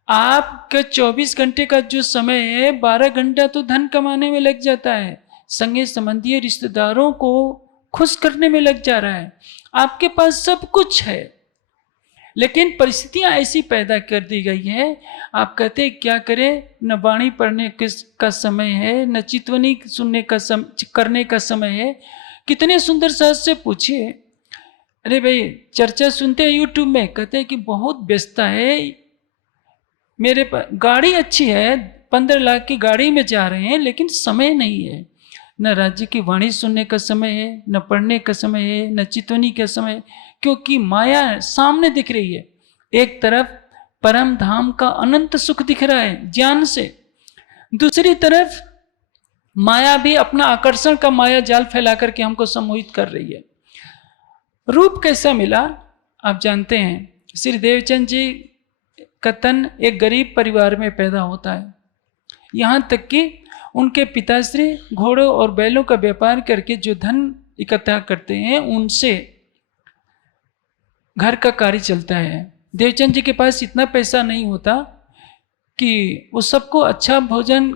आपका 24 घंटे का जो समय है 12 घंटा तो धन कमाने में लग जाता है, संगे संबंधी रिश्तेदारों को खुश करने में लग जा रहा है। आपके पास सब कुछ है, लेकिन परिस्थितियां ऐसी पैदा कर दी गई है। आप कहते हैं क्या करें, न वाणी पढ़ने का समय है, न चितवनी सुनने का करने का समय है। कितने सुंदर साज से पूछिए, अरे भाई चर्चा सुनते हैं यूट्यूब में, कहते हैं कि बहुत व्यस्तता है, मेरे पास गाड़ी अच्छी है, 15 लाख की गाड़ी में जा रहे हैं, लेकिन समय नहीं है। न राज्य की वाणी सुनने का समय है, न पढ़ने का समय है, न चितवनी का समय है, क्योंकि माया सामने दिख रही है। एक तरफ परम धाम का अनंत सुख दिख रहा है ज्ञान से। दूसरी तरफ माया भी अपना आकर्षण का माया जाल फैला करके हमको सम्मोहित कर रही है। रूप कैसा मिला आप जानते हैं, श्री देवचंद जी का तन एक गरीब परिवार में पैदा होता है। यहाँ तक कि उनके पिताश्री घोड़ों और बैलों का व्यापार करके जो धन इकट्ठा करते हैं उनसे घर का कार्य चलता है। देवचंद जी के पास इतना पैसा नहीं होता कि वो सबको अच्छा भोजन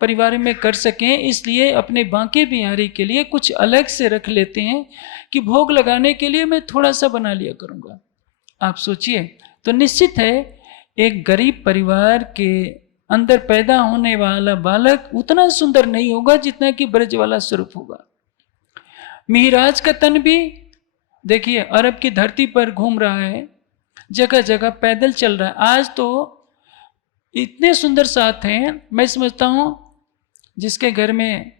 परिवार में कर सकें, इसलिए अपने बांके बिहारी के लिए कुछ अलग से रख लेते हैं कि भोग लगाने के लिए मैं थोड़ा सा बना लिया करूँगा। आप सोचिए, तो निश्चित है एक गरीब परिवार के अंदर पैदा होने वाला बालक उतना सुंदर नहीं होगा जितना कि ब्रज वाला स्वरूप होगा। मिहिराज का तन भी देखिए अरब की धरती पर घूम रहा है, जगह जगह पैदल चल रहा है। आज तो इतने सुंदर साथ हैं, मैं समझता हूँ जिसके घर में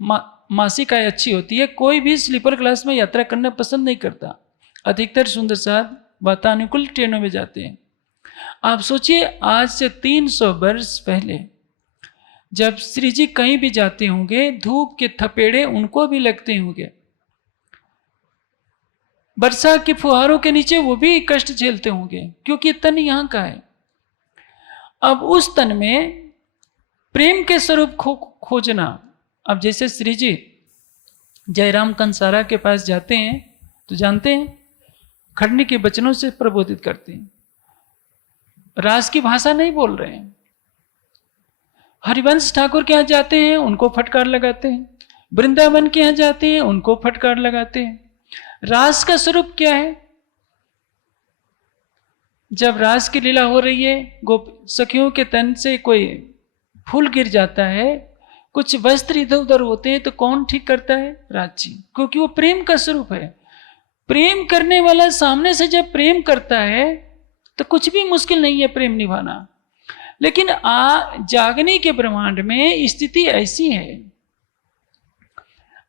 मासिक आय अच्छी होती है कोई भी स्लीपर क्लास में यात्रा करना पसंद नहीं करता। अधिकतर सुंदर साथ वातानुकूल ट्रेनों में जाते हैं। आप सोचिए आज से 300 वर्ष पहले जब श्री जी कहीं भी जाते होंगे धूप के थपेड़े उनको भी लगते होंगे, वर्षा के फुहारों के नीचे वो भी कष्ट झेलते होंगे क्योंकि तन यहाँ का है। अब उस तन में प्रेम के स्वरूप खोजना, अब जैसे श्री जी जयराम कंसारा के पास जाते हैं तो जानते हैं खड़नी के वचनों से प्रबोधित करते हैं, रास की भाषा नहीं बोल रहे हैं। हरिवंश ठाकुर के यहाँ जाते हैं उनको फटकार लगाते हैं, वृंदावन के यहाँ जाते हैं उनको फटकार लगाते हैं। रास का स्वरूप क्या है? जब रास की लीला हो रही है, गोप सखियों के तन से कोई फूल गिर जाता है, कुछ वस्त्र इधर उधर होते हैं, तो कौन ठीक करता है? राज जी, क्योंकि वो प्रेम का स्वरूप है। प्रेम करने वाला सामने से जब प्रेम करता है तो कुछ भी मुश्किल नहीं है प्रेम निभाना। लेकिन जागने के ब्रह्मांड में स्थिति ऐसी है,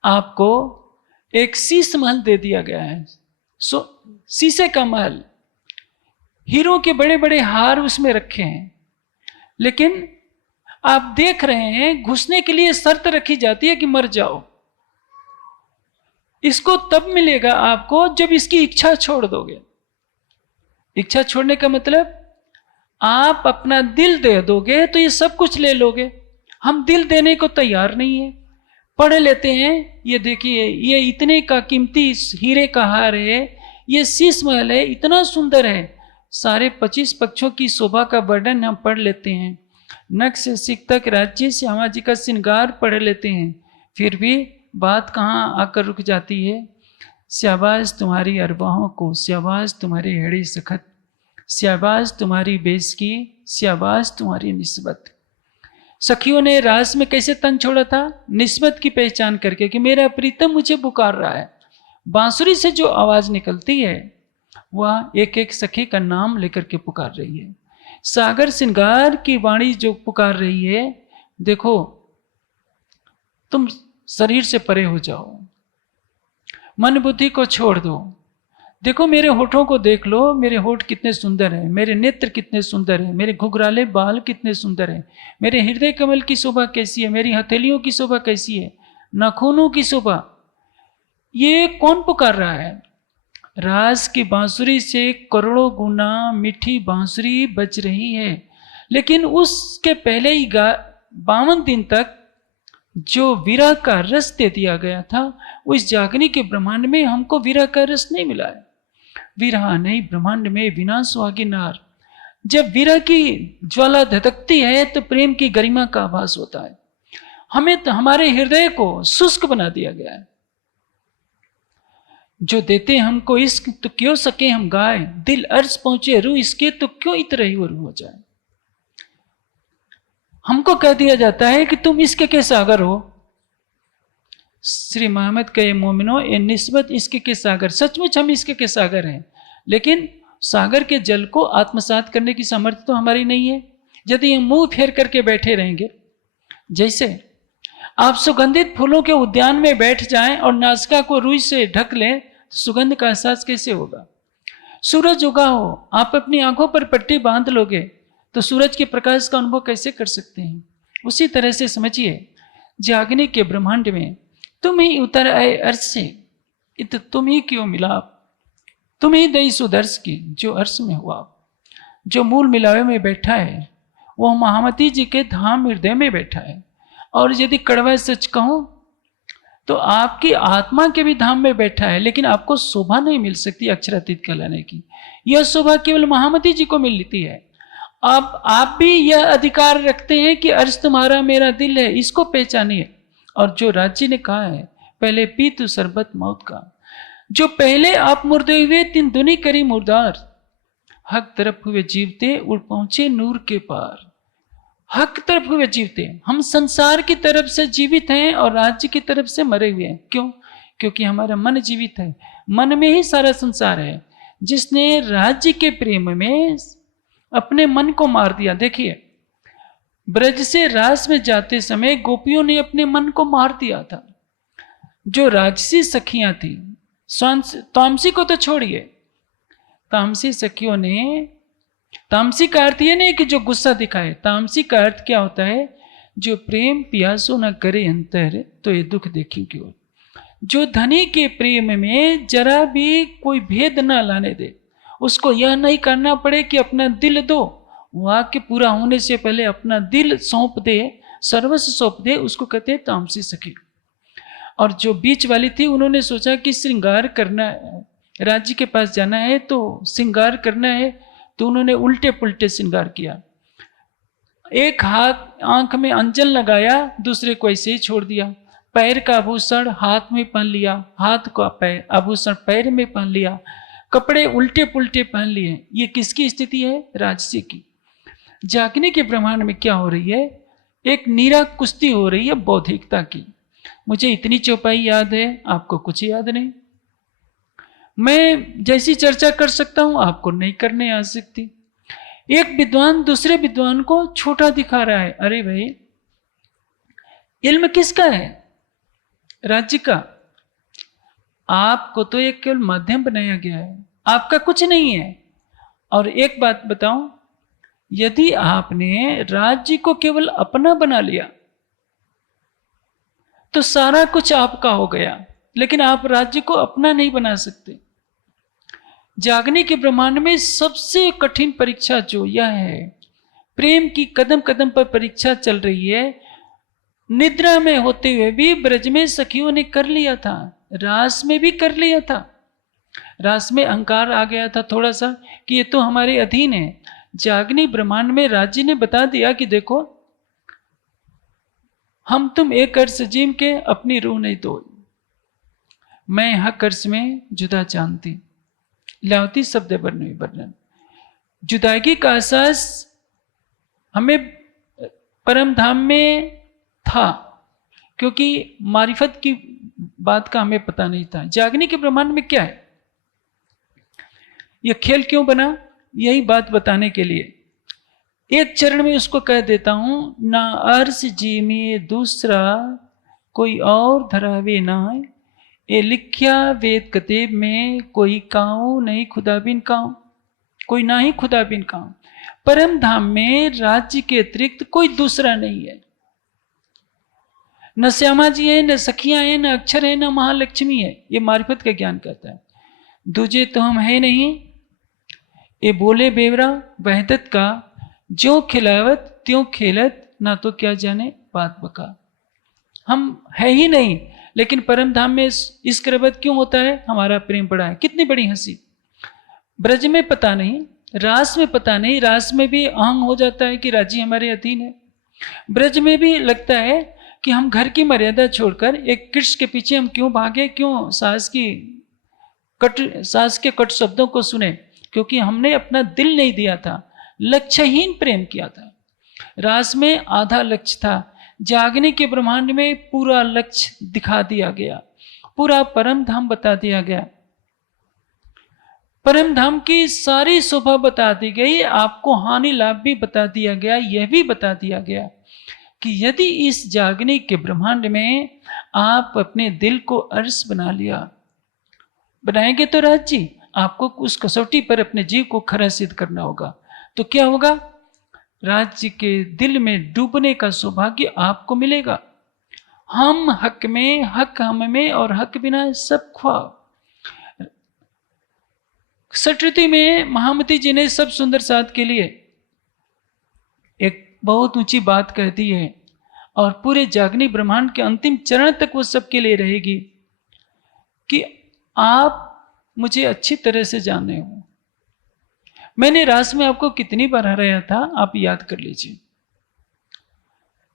आपको एक शीश महल दे दिया गया है, शीशे का महल, हीरो के बड़े बड़े हार उसमें रखे हैं, लेकिन आप देख रहे हैं घुसने के लिए शर्त रखी जाती है कि मर जाओ। इसको तब मिलेगा आपको जब इसकी इच्छा छोड़ दोगे। इच्छा छोड़ने का मतलब आप अपना दिल दे दोगे तो ये सब कुछ ले लोगे। हम दिल देने को तैयार नहीं है, पढ़ लेते हैं, ये देखिए ये इतने का कीमती हीरे का हार है, ये शीश महल है, इतना सुंदर है, सारे 25 पक्षों की शोभा का वर्णन हम पढ़ लेते हैं, नख से सिख तक राज्य श्यामा जी का श्रृंगार पढ़ लेते हैं, फिर भी बात कहाँ आकर रुक जाती है? शाबाश तुम्हारी अरबाहों को, शाबाश तुम्हारी हेड़ी सखत, शाबाश तुम्हारी बेस की, शाबाश तुम्हारी निस्बत। सखियों ने रास में कैसे तन छोड़ा था? निस्बत की पहचान करके कि मेरा प्रीतम मुझे पुकार रहा है। बांसुरी से जो आवाज निकलती है वह एक एक सखी का नाम लेकर के पुकार रही है। सागर श्रृंगार की वाणी जो पुकार रही है, देखो तुम शरीर से परे हो जाओ, मन बुद्धि को छोड़ दो, देखो मेरे होठों को देख लो, मेरे होठ कितने सुंदर हैं, मेरे नेत्र कितने सुंदर हैं, मेरे घुघराले बाल कितने सुंदर हैं, मेरे हृदय कमल की शोभा कैसी है, मेरी हथेलियों की शोभा कैसी है, नाखूनों की शोभा। ये कौन पुकार रहा है? रास की बांसुरी से करोड़ों गुना मीठी बांसुरी बज रही है, लेकिन उसके पहले ही 52 दिन तक जो विरह का रस दे दिया गया था, उस जागने के ब्रह्मांड में हमको विरह का रस नहीं मिला है। विरह नहीं ब्रह्मांड में विनाश सुहागी नार। जब विरह की ज्वाला धधकती है तो प्रेम की गरिमा का आभास होता है। हमें तो हमारे हृदय को शुष्क बना दिया गया है। जो देते हमको इश्क तो क्यों सके हम गाए, दिल अर्ज पहुंचे रूह इसके तो क्यों इतरे ही रूह हो जाए। हमको कह दिया जाता है कि तुम इश्क के सागर हो। श्री मोहम्मद कहे मोमिनो ए निस्बत इश्क के सागर, सचमुच हम इश्क के सागर हैं, लेकिन सागर के जल को आत्मसात करने की सामर्थ्य तो हमारी नहीं है। यदि हम मुंह फेर करके बैठे रहेंगे, जैसे आप सुगंधित फूलों के उद्यान में बैठ जाएं और नासिका को रुई से ढक लें, सुगंध का एहसास कैसे होगा? सूरज उगा हो, आप अपनी आंखों पर पट्टी बांध लोगे तो सूरज के प्रकाश का अनुभव कैसे कर सकते हैं? उसी तरह से समझिए, जागने के ब्रह्मांड में तुम ही उतर आए अर्श से, इत तुम ही क्यों मिलाप, तुम ही दई सुदर्श की जो अर्श में हुआ। जो मूल मिलावे में बैठा है वो महामती जी के धाम हृदय में बैठा है। और यदि कड़वा सच कहूं तो आपकी आत्मा के भी धाम में बैठा है, लेकिन आपको शोभा नहीं मिल सकती अक्षरातीत कहलाने की। यह शोभा केवल महामती जी को मिलती है। अब आप भी यह अधिकार रखते हैं कि अर्श तुम्हारा मेरा दिल है, इसको पहचानिए। और जो राज्य ने कहा है, पहले पी तू शरबत मौत का, जो पहले आप मुर्दे हुए तीन दुनी करी मुर्दार, हक तरफ हुए जीवते उड़ पहुंचे नूर के पार। हक तरफ हुए जीवते, हम संसार की तरफ से जीवित हैं और राज्य की तरफ से मरे हुए हैं। क्यों? क्योंकि हमारा मन जीवित है, मन में ही सारा संसार है। जिसने राज्य के प्रेम में अपने मन को मार दिया, देखिए ब्रज से रास में जाते समय गोपियों ने अपने मन को मार दिया था। जो राजसी सखियां थी, तामसी को तो छोड़िए, तामसी सखियों ने, तामसी का अर्थ ये नहीं कि जो गुस्सा दिखाए, तामसी का अर्थ क्या होता है? जो प्रेम पियासो न करे अंतर तो ये दुख देखी की ओर। जो धनी के प्रेम में जरा भी कोई भेद ना लाने दे, उसको यह नहीं करना पड़े कि अपना दिल दो, वाक्य पूरा होने से पहले अपना दिल सौंप दे, सर्वस्व सौंप दे, उसको कहते हैं तामसी सखी। और जो बीच वाली थी, उन्होंने सोचा कि श्रृंगार करना है, राज्य के पास जाना है तो श्रृंगार करना है, तो उन्होंने उल्टे पुल्टे श्रृंगार किया। एक हाथ आंख में अंजन लगाया, दूसरे को ऐसे ही छोड़ दिया। पैर का आभूषण हाथ में पहन लिया, हाथ का आभूषण पैर में पहन लिया, कपड़े उल्टे पुल्टे पहन लिए। ये किसकी स्थिति है? राजसी की। जागने के ब्रह्मांड में क्या हो रही है? एक नीरा कुश्ती हो रही है बौद्धिकता की। मुझे इतनी चौपाई याद है, आपको कुछ याद नहीं। मैं जैसी चर्चा कर सकता हूं, आपको नहीं करने आ सकती। एक विद्वान दूसरे विद्वान को छोटा दिखा रहा है। अरे भाई, इल्म किसका है? राज्य का। आपको तो एक केवल माध्यम बनाया गया है, आपका कुछ नहीं है। और एक बात बताऊं, यदि आपने राज्य को केवल अपना बना लिया तो सारा कुछ आपका हो गया, लेकिन आप राज्य को अपना नहीं बना सकते। जागने के ब्रह्मांड में सबसे कठिन परीक्षा जो यह है, प्रेम की कदम कदम पर परीक्षा चल रही है। निद्रा में होते हुए भी ब्रज में सखियों ने कर लिया था, रास में भी कर लिया था। रास में अहंकार आ गया था थोड़ा सा कि ये तो हमारे अधीन है। जागनी ब्रह्मांड में राज्य ने बता दिया कि देखो, हम तुम एक अर्श जीम के अपनी रूह नहीं तोड़, मैं हक अर्श में जुदा जानती, लावती शब्द वर्णन। जुदाई का एहसास हमें परम धाम में था, क्योंकि मारिफत की बात का हमें पता नहीं था। जागने के ब्रह्मांड में क्या है, यह खेल क्यों बना, यही बात बताने के लिए एक चरण में उसको कह देता हूं। ना अर्श जी में दूसरा कोई और धरावे ना, ये लिख्या वेद कतेब में कोई काऊ नहीं खुदा बिन काऊ, कोई ना ही खुदा बिन काऊ। परम धाम में राज्य के अतिरिक्त कोई दूसरा नहीं है। न श्यामा जी है, न सखियां हैं, न अक्षर है, न महालक्ष्मी है। ये मारिफत का ज्ञान कहता है। दूजे तो हम है नहीं, ये बोले बेवरा वहदत का, जो खिलावत त्यों खेलत, ना तो क्या जाने बात बका। हम है ही नहीं, लेकिन परम धाम में इस करबत क्यों होता है? हमारा प्रेम बड़ा है। कितनी बड़ी हंसी। ब्रज में पता नहीं, रास में पता नहीं, रास में भी अहंग हो जाता है कि राज्य हमारे अधीन है। ब्रज में भी लगता है कि हम घर की मर्यादा छोड़कर एक कृष्ण के पीछे हम क्यों भागे, क्यों सास के कट शब्दों को सुने, क्योंकि हमने अपना दिल नहीं दिया था, लक्ष्यहीन प्रेम किया था। रास में आधा लक्ष्य था, जागने के ब्रह्मांड में पूरा लक्ष्य दिखा दिया गया, पूरा परम धाम बता दिया गया। परम धाम की सारी शोभा बता दी गई, आपको हानि लाभ भी बता दिया गया। यह भी बता दिया गया कि यदि इस जागने के ब्रह्मांड में आप अपने दिल को अर्श बना लिया, बनाएंगे तो राज्य, आपको उस कसौटी पर अपने जीव को खरा सिद्ध करना होगा। तो क्या होगा? राज्य के दिल में डूबने का सौभाग्य आपको मिलेगा। हम हक में, हक हम में, और हक बिना सब ख्वाब। सटृति में महामती जी ने सब सुंदर साथ के लिए एक बहुत ऊंची बात कह दी है, और पूरे जागनी ब्रह्मांड के अंतिम चरण तक वो सबके लिए रहेगी कि आप मुझे अच्छी तरह से जाने हो। मैंने रास में आपको कितनी बार हराया था, आप याद कर लीजिए।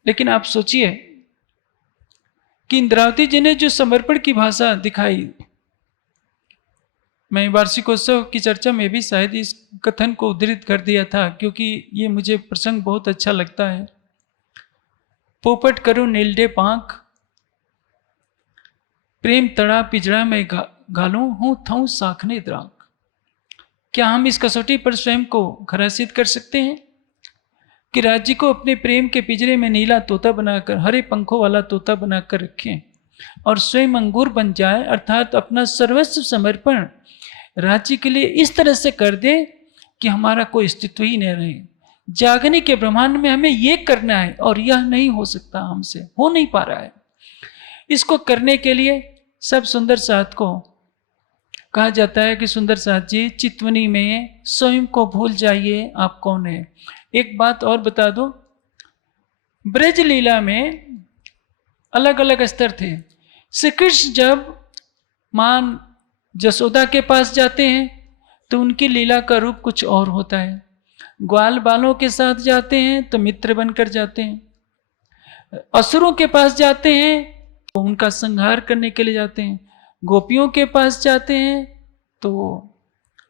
लेकिन आप सोचिए कि इंद्रावती जी ने जो समर्पण की भाषा दिखाई, मैं वार्षिकोत्सव की चर्चा में भी शायद इस कथन को उद्धृत कर दिया था, क्योंकि ये मुझे प्रसंग बहुत अच्छा लगता है। पोपट करो नीलडे पांख, प्रेम तड़ा पिजड़ा में घालूं, हूं थऊं साखने द्रांक। क्या हम इस कसौटी पर स्वयं को खरासित कर सकते हैं कि राज्य को अपने प्रेम के पिंजरे में नीला तोता बनाकर, हरे पंखों वाला तोता बनाकर रखें और स्वयं अंगूर बन जाए, अर्थात अपना सर्वस्व समर्पण राज्य के लिए इस तरह से कर दे कि हमारा कोई अस्तित्व ही नहीं रहे। जागने के ब्रह्मांड में हमें यह करना है, और यह नहीं हो सकता, हमसे हो नहीं पा रहा है। इसको करने के लिए सब सुंदर साथ को कहा जाता है कि सुंदर साथ जी, चितवनी में स्वयं को भूल जाइए आप कौन है। एक बात और बता दो, ब्रज लीला में अलग अलग स्तर थे। श्री कृष्ण जब मां जसोदा के पास जाते हैं तो उनकी लीला का रूप कुछ और होता है। ग्वाल बालों के साथ जाते हैं तो मित्र बनकर जाते हैं। असुरों के पास जाते हैं तो उनका संहार करने के लिए जाते हैं। गोपियों के पास जाते हैं तो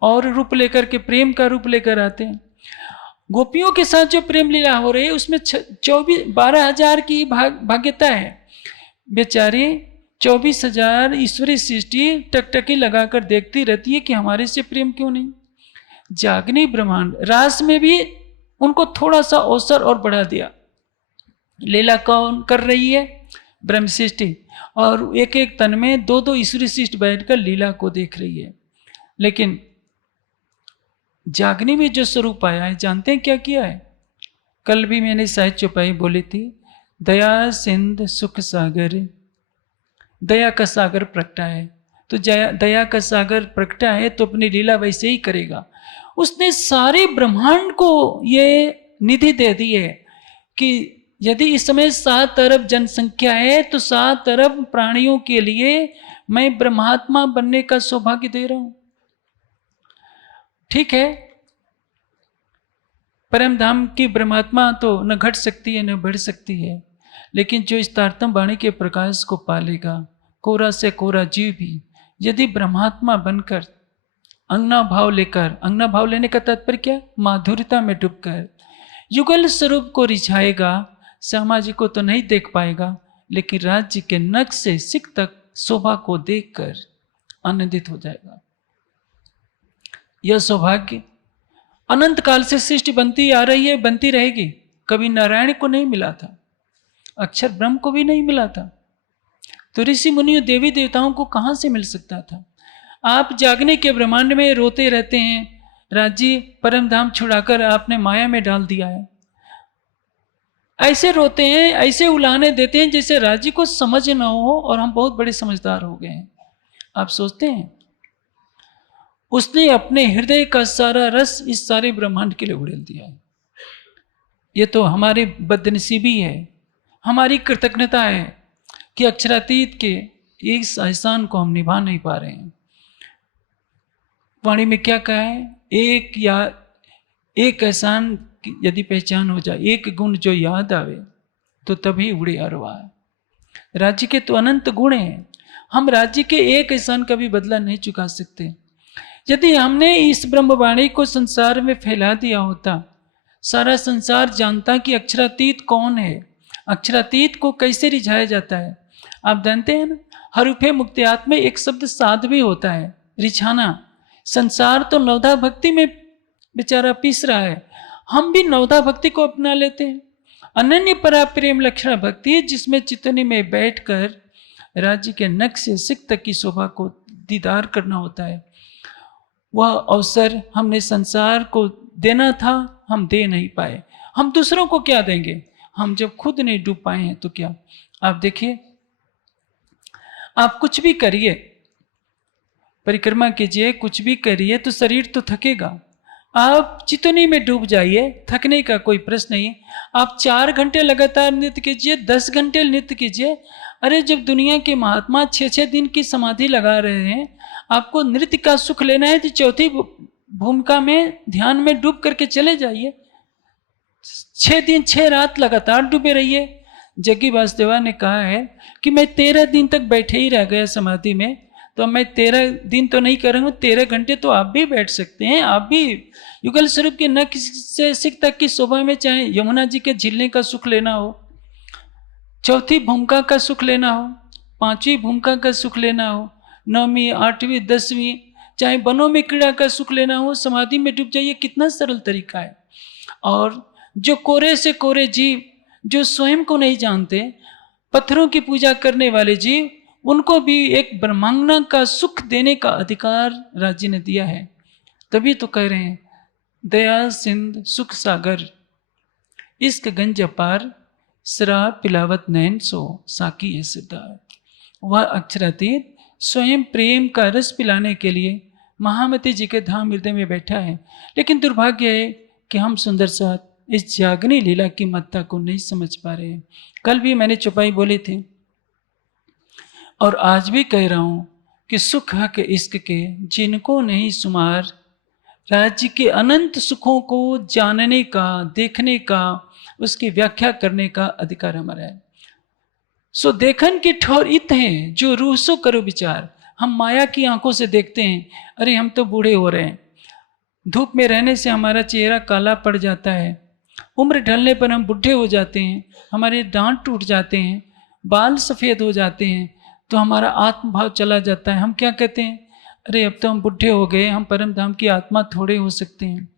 और रूप लेकर के, प्रेम का रूप लेकर आते हैं। गोपियों के साथ जो प्रेम लीला हो रही है उसमें 12,000 की भाग्यता है। बेचारी 24,000 ईश्वरी सृष्टि टकटकी लगाकर देखती रहती है कि हमारे से प्रेम क्यों नहीं। जागनी ब्रह्मांड रास में भी उनको थोड़ा सा अवसर और बढ़ा दिया। लीला कौन कर रही है? ब्रह्म सृष्टि, और एक एक तन में 2-2 ईश्वरी सृष्टि बैठकर लीला को देख रही है। लेकिन जागनी में जो स्वरूप आया है, जानते हैं क्या किया है? कल भी मैंने साहित्य चौपाई बोली थी, दया सिंध सुख सागर, दया का सागर प्रगटा है। तो दया का सागर प्रगटा है तो अपनी लीला वैसे ही करेगा। उसने सारे ब्रह्मांड को ये निधि दे दी है कि यदि इस समय 7 अरब जनसंख्या है तो 7 अरब प्राणियों के लिए मैं ब्रह्मात्मा बनने का सौभाग्य दे रहा हूं। ठीक है, परम धाम की ब्रह्मात्मा तो न घट सकती है न बढ़ सकती है, लेकिन जो इस तारतम वाणी के प्रकाश को पालेगा, कोरा से कोरा जीव भी यदि ब्रह्मात्मा बनकर अंगना भाव लेकर, अंगना भाव लेने का तात्पर्य क्या? माधुर्यता में डूबकर युगल स्वरूप को रिझाएगा, श्यामा जी को तो नहीं देख पाएगा, लेकिन राज्य के नख से सिख तक शोभा को देखकर आनंदित हो जाएगा। यह सौभाग्य अनंत काल से सृष्टि बनती आ रही है, बनती रहेगी। कभी नारायण को नहीं मिला था, अक्षर ब्रह्म को भी नहीं मिला था, तो ऋषि मुनियों देवी देवताओं को कहां से मिल सकता था? आप जागने के ब्रह्मांड में रोते रहते हैं, राज्य परम धाम छुड़ाकर आपने माया में डाल दिया है। ऐसे रोते हैं, ऐसे उलाहने देते हैं जैसे राज्य को समझ न हो और हम बहुत बड़े समझदार हो गए हैं। आप सोचते हैं उसने अपने हृदय का सारा रस इस सारे ब्रह्मांड के लिए उड़ेल दिया है। ये तो हमारी बदनसीबी है, हमारी कृतज्ञता है कि अक्षरातीत के इस एहसान को हम निभा नहीं पा रहे हैं। वाणी में क्या कहा है? एक एहसान यदि पहचान हो जाए, एक गुण जो याद आवे तो तभी उड़े अरवाह। राज्य के तो अनंत गुण हैं, हम राज्य के एक एहसान का भी बदला नहीं चुका सकते। यदि हमने इस ब्रह्मवाणी को संसार में फैला दिया होता, सारा संसार जानता कि अक्षरातीत कौन है, अक्षरातीत को कैसे रिझाया जाता है। आप जानते हैं ना, हरूफे मुक्तियात में एक शब्द साध भी होता है, रिझाना। संसार तो नवधा भक्ति में बेचारा पीस रहा है, हम भी नवधा भक्ति को अपना लेते हैं। अनन्य परा प्रेम लक्षण भक्ति है, जिसमें चितनी में बैठकर राज्य के नख से सिख तक की शोभा को दीदार करना होता है। वह अवसर हमने संसार को देना था, हम दे नहीं पाए। हम दूसरों को क्या देंगे? हम जब खुद नहीं डूब पाए हैं तो क्या। आप देखिए, आप कुछ भी करिए, परिक्रमा कीजिए, कुछ भी करिए, तो शरीर तो थकेगा। आप चितौनी में डूब जाइए, थकने का कोई प्रश्न नहीं। आप 4 घंटे लगातार नृत्य कीजिए, 10 घंटे नृत्य कीजिए। अरे जब दुनिया के महात्मा 6-6 दिन की समाधि लगा रहे हैं, आपको नृत्य का सुख लेना है तो चौथी भूमिका में ध्यान में डूब करके चले जाइए। 6 दिन 6 रात लगातार डूबे रहिए। जग्गी वासुदेवा ने कहा है कि मैं 13 दिन तक बैठे ही रह गया समाधि में, तो मैं 13 दिन तो नहीं करूँगा, 13 घंटे तो आप भी बैठ सकते हैं। आप भी युगल स्वरूप के न किसी से सिख तक की शोभा में, चाहे यमुना जी के झीलने का सुख लेना हो, चौथी भूमिका का सुख लेना हो, 5वीं भूमिका का सुख लेना हो, 9वीं 8वीं 10वीं, चाहे वनों में क्रीड़ा का सुख लेना हो, समाधि में डूब जाइए। कितना सरल तरीका है। और जो कोरे से कोरे जीव, जो स्वयं को नहीं जानते, पत्थरों की पूजा करने वाले जीव, उनको भी एक ब्रह्मांगना का सुख देने का अधिकार राज्य ने दिया है। तभी तो कह रहे हैं, दया सिंध सुख सागर, इश्क गंज अपार, शराब पिलावत नैन सो, साकी है सिद्धार्थ। वह अक्षरातीत स्वयं प्रेम का रस पिलाने के लिए महामती जी के धाम हृदय में बैठा है। लेकिन दुर्भाग्य है कि हम सुंदर साथ इस जागनी लीला की महत्ता को नहीं समझ पा रहे हैं। कल भी मैंने चौपाई बोली थी और आज भी कह रहा हूं कि सुख हक इश्क के जिनको नहीं सुमार, राज्य के अनंत सुखों को जानने का, देखने का, उसकी व्याख्या करने का अधिकार हमारा है। सो देखन की ठोर इत है, जो रूह सो करो विचार। हम माया की आंखों से देखते हैं, अरे हम तो बूढ़े हो रहे हैं, धूप में रहने से हमारा चेहरा काला पड़ जाता है, उम्र ढलने पर हम बूढ़े हो जाते हैं, हमारे दांत टूट जाते हैं, बाल सफ़ेद हो जाते हैं, तो हमारा आत्मभाव चला जाता है। हम क्या कहते हैं, अरे अब तो हम बूढ़े हो गए, हम परम धाम की आत्मा थोड़े हो सकते हैं।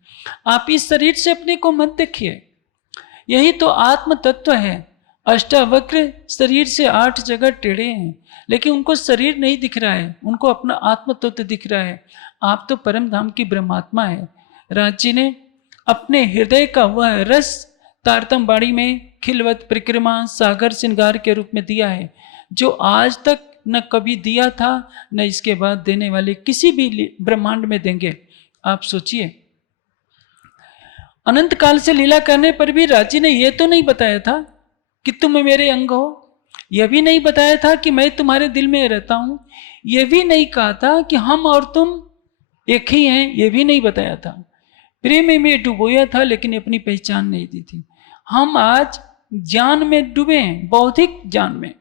आप इस शरीर से अपने को मत देखिए, यही तो आत्म तत्व है। अष्टावक्र शरीर से 8 जगह टेढ़े हैं, लेकिन उनको शरीर नहीं दिख रहा है, उनको अपना आत्म तत्व दिख रहा है। आप तो परम धाम की ब्रह्मात्मा है। राज्य ने अपने हृदय का वह रस तारतम बाड़ी में खिलवत परिक्रमा सागर श्रृंगार के रूप में दिया है, जो आज तक न कभी दिया था, न इसके बाद देने वाले किसी भी ब्रह्मांड में देंगे। आप सोचिए, अनंत काल से लीला करने पर भी राज्य ने यह तो नहीं बताया था कि तुम मेरे अंग हो, यह भी नहीं बताया था कि मैं तुम्हारे दिल में रहता हूं, यह भी नहीं कहा था कि हम और तुम एक ही हैं, यह भी नहीं बताया था। प्रेम में डुबोया था, लेकिन अपनी पहचान नहीं दी थी। हम आज ज्ञान में डूबे हैं, बौद्धिक ज्ञान में।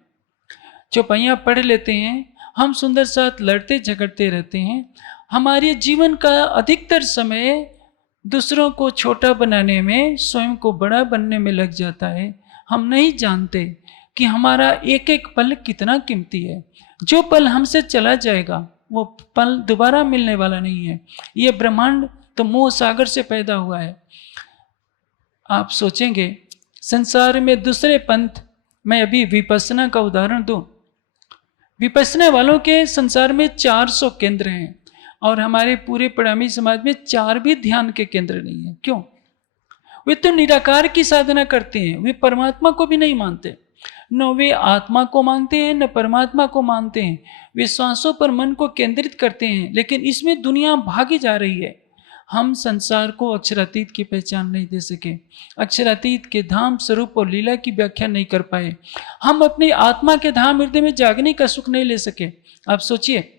चौपाइयाँ पढ़ लेते हैं, हम सुंदर साथ लड़ते झगड़ते रहते हैं। हमारे जीवन का अधिकतर समय दूसरों को छोटा बनाने में, स्वयं को बड़ा बनने में लग जाता है। हम नहीं जानते कि हमारा एक एक पल कितना कीमती है। जो पल हमसे चला जाएगा वो पल दोबारा मिलने वाला नहीं है। ये ब्रह्मांड तो मोह सागर से पैदा हुआ है। आप सोचेंगे संसार में दूसरे पंथ, मैं अभी विपස්සना का उदाहरण दूं। विपස්සना वालों के संसार में 400 केंद्र हैं और हमारे पूरे प्रणामी समाज में 4 भी ध्यान के केंद्र नहीं है। क्यों? वे तो निराकार की साधना करते हैं, वे परमात्मा को भी नहीं मानते। न वे आत्मा को मानते हैं, न परमात्मा को मानते हैं। वे श्वासों पर मन को केंद्रित करते हैं, लेकिन इसमें दुनिया भागी जा रही है। हम संसार को अक्षरातीत की पहचान नहीं दे सके, अक्षरातीत के धाम स्वरूप और लीला की व्याख्या नहीं कर पाए। हम अपनी आत्मा के धाम हृदय में जागने का सुख नहीं ले सके। आप सोचिए,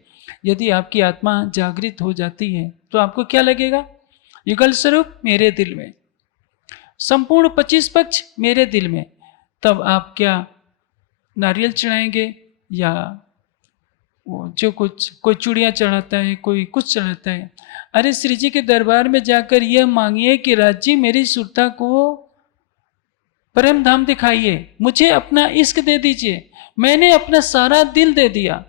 यदि आपकी आत्मा जागृत हो जाती है तो आपको क्या लगेगा? युगल स्वरूप मेरे दिल में, संपूर्ण 25 पक्ष मेरे दिल में। तब आप क्या नारियल चढ़ाएंगे या वो जो कुछ, कोई चूड़ियाँ चढ़ाता है, कोई कुछ चढ़ाता है। अरे श्री जी के दरबार में जाकर यह मांगिए कि राज्य मेरी सुरता को परम धाम दिखाइए, मुझे अपना इश्क दे दीजिए। मैंने अपना सारा दिल दे दिया।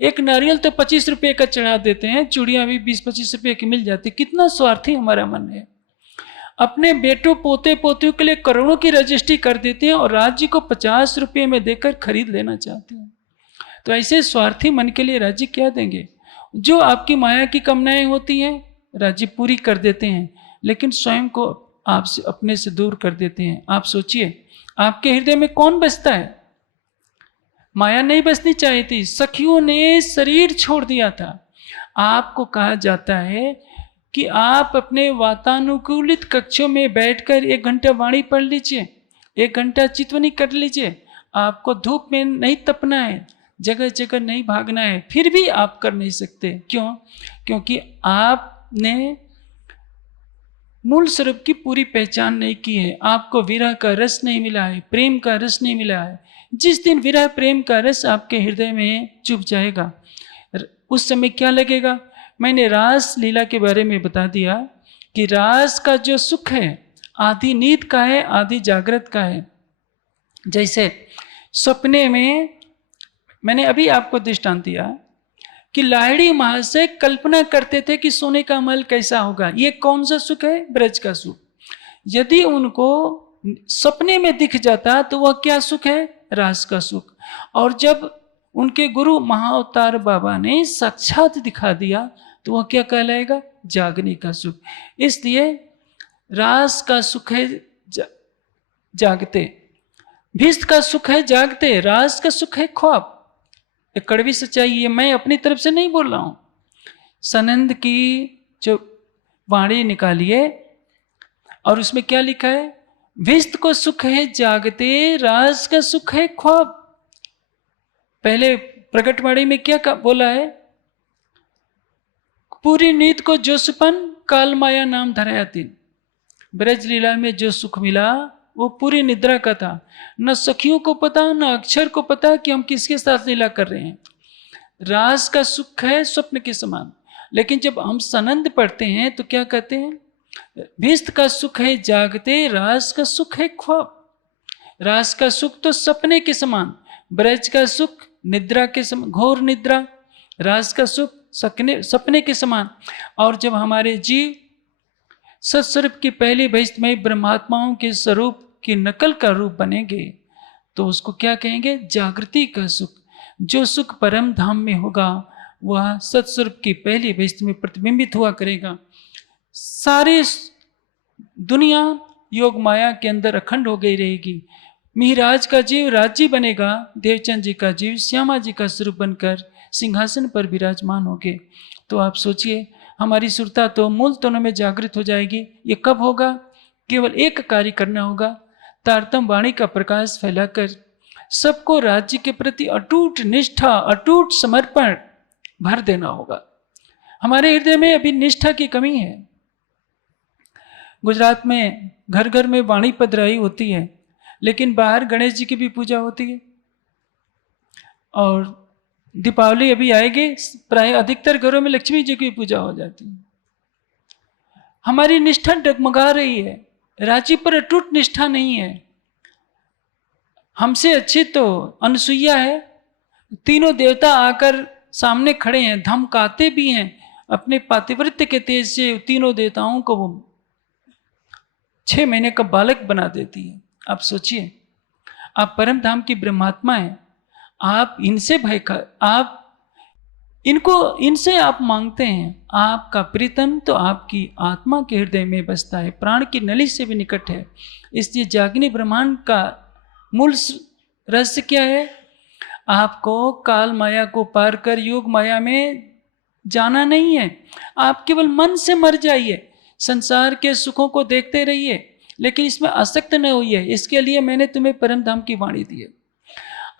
एक नारियल तो 25 रुपये का चढ़ा देते हैं, चूड़ियाँ भी 20-25 रुपये की मिल जाती। कितना स्वार्थी हमारा मन है। अपने बेटों पोते पोतियों के लिए करोड़ों की रजिस्ट्री कर देते हैं और राज्य को 50 रुपये में देकर खरीद लेना चाहते हैं। तो ऐसे स्वार्थी मन के लिए राज्य क्या देंगे? जो आपकी माया की कामनाएं होती हैं राज्य पूरी कर देते हैं, लेकिन स्वयं को आपसे अपने से दूर कर देते हैं। आप सोचिए, आपके हृदय में कौन बसता है? माया नहीं बसनी चाहिए थी, सखियों ने शरीर छोड़ दिया था। आपको कहा जाता है कि आप अपने वातानुकूलित कक्षों में बैठकर 1 घंटा वाणी पढ़ लीजिए, 1 घंटा चितवनी कर लीजिए। आपको धूप में नहीं तपना है, जगह जगह नहीं भागना है, फिर भी आप कर नहीं सकते। क्यों? क्योंकि आपने मूल स्वरूप की पूरी पहचान नहीं की है। आपको विरह का रस नहीं मिला है, प्रेम का रस नहीं मिला है। जिस दिन विरह प्रेम का रस आपके हृदय में चुभ जाएगा, उस समय क्या लगेगा? मैंने रास लीला के बारे में बता दिया कि रास का जो सुख है आधी नींद का है, आधी जागृत का है। जैसे सपने में मैंने अभी आपको दृष्टांत दिया कि लाहिड़ी महाशय कल्पना करते थे कि सोने का महल कैसा होगा। ये कौन सा सुख है? ब्रज का सुख। यदि उनको सपने में दिख जाता तो वह क्या सुख है? रास का सुख। और जब उनके गुरु महाअवतार बाबा ने साक्षात दिखा दिया तो वह क्या कहलाएगा? जागने का सुख। इसलिए रास का सुख है जागते, भिष्ट का सुख है जागते, रास का सुख है ख्वाब। एक कड़वी सच्चाई है, मैं अपनी तरफ से नहीं बोल रहा हूं। सनंद की जो वाणी निकालिए और उसमें क्या लिखा है? भिष्ट को सुख है जागते, रास का सुख है ख्वाब। पहले प्रकटवाणी में क्या बोला है? पूरी नींद को जो सुपन काल माया नाम धराया तीन। ब्रज लीला में जो सुख मिला वो पूरी निद्रा का था। न सखियों को पता, न अक्षर को पता कि हम किसके साथ लीला कर रहे हैं। रास का सुख है स्वप्न के समान। लेकिन जब हम सनंद पढ़ते हैं तो क्या कहते हैं? भिष्ट का सुख है जागते, रास का सुख है ख्वाब। रास का सुख तो सपने के समान, ब्रज का सुख निद्रा के समान, घोर निद्रा। रास का सुख सपने के समान। और जब हमारे जीव सत्स्वरूप की पहली भविष्यमय ब्रह्मात्माओं के स्वरूप की नकल का रूप बनेंगे तो उसको क्या कहेंगे? जागृति का सुख। जो सुख परम धाम में होगा वह सत्स्वरूप की पहली भविष्य में प्रतिबिंबित हुआ करेगा। सारी दुनिया योग माया के अंदर अखंड हो गई रहेगी। मिहिराज का जीव राज्य बनेगा, देवचंद जी का जीव श्यामा जी का स्वरूप बनकर सिंहासन पर विराजमान होंगे। तो आप सोचिए, हमारी सुरता तो मूल तनों में जागृत हो जाएगी। ये कब होगा? केवल एक कार्य करना होगा, तारतम वाणी का प्रकाश फैलाकर सबको राज्य के प्रति अटूट निष्ठा, अटूट समर्पण भर देना होगा। हमारे हृदय में अभी निष्ठा की कमी है। गुजरात में घर घर में वाणी पधराई होती है, लेकिन बाहर गणेश जी की भी पूजा होती है। और दीपावली अभी आएगी, प्राय अधिकतर घरों में लक्ष्मी जी की पूजा हो जाती है। हमारी निष्ठा डगमगा रही है, राज्य पर अटूट निष्ठा नहीं है। हमसे अच्छी तो अनसुईया है। तीनों देवता आकर सामने खड़े हैं, धमकाते भी हैं। अपने पातिव्रत्य के तेज से तीनों देवताओं को वो 6 महीने का बालक बना देती है। आप सोचिए, आप परम धाम की ब्रह्मात्मा है, आप इनसे भय कर, आप इनसे आप मांगते हैं। आपका प्रीतम तो आपकी आत्मा के हृदय में बसता है, प्राण की नली से भी निकट है। इसलिए जागनी ब्रह्मांड का मूल रहस्य क्या है? आपको काल माया को पार कर योग माया में जाना नहीं है। आप केवल मन से मर जाइए, संसार के सुखों को देखते रहिए, लेकिन इसमें आसक्त न होइए। इसके लिए मैंने तुम्हें परम धाम की वाणी दी है।